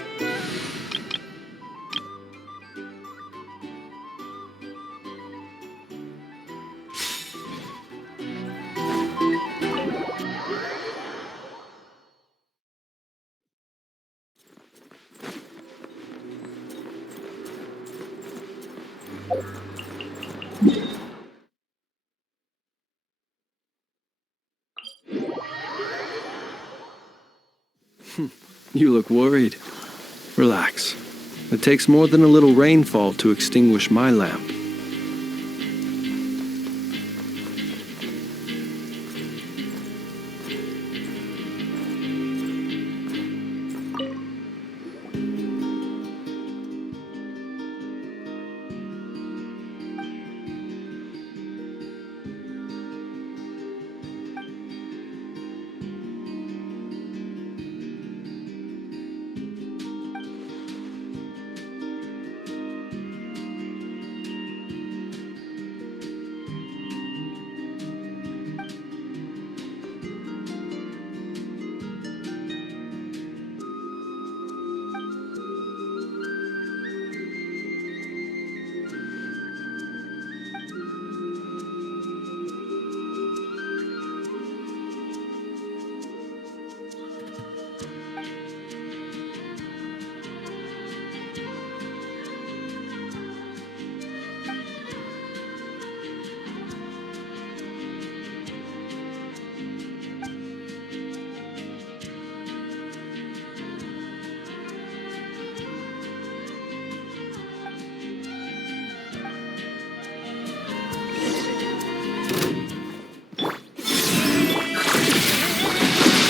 You look worried. Relax. It takes more than a little rainfall to extinguish my lamp.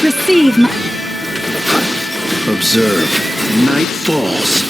Receive my... Observe. Night falls.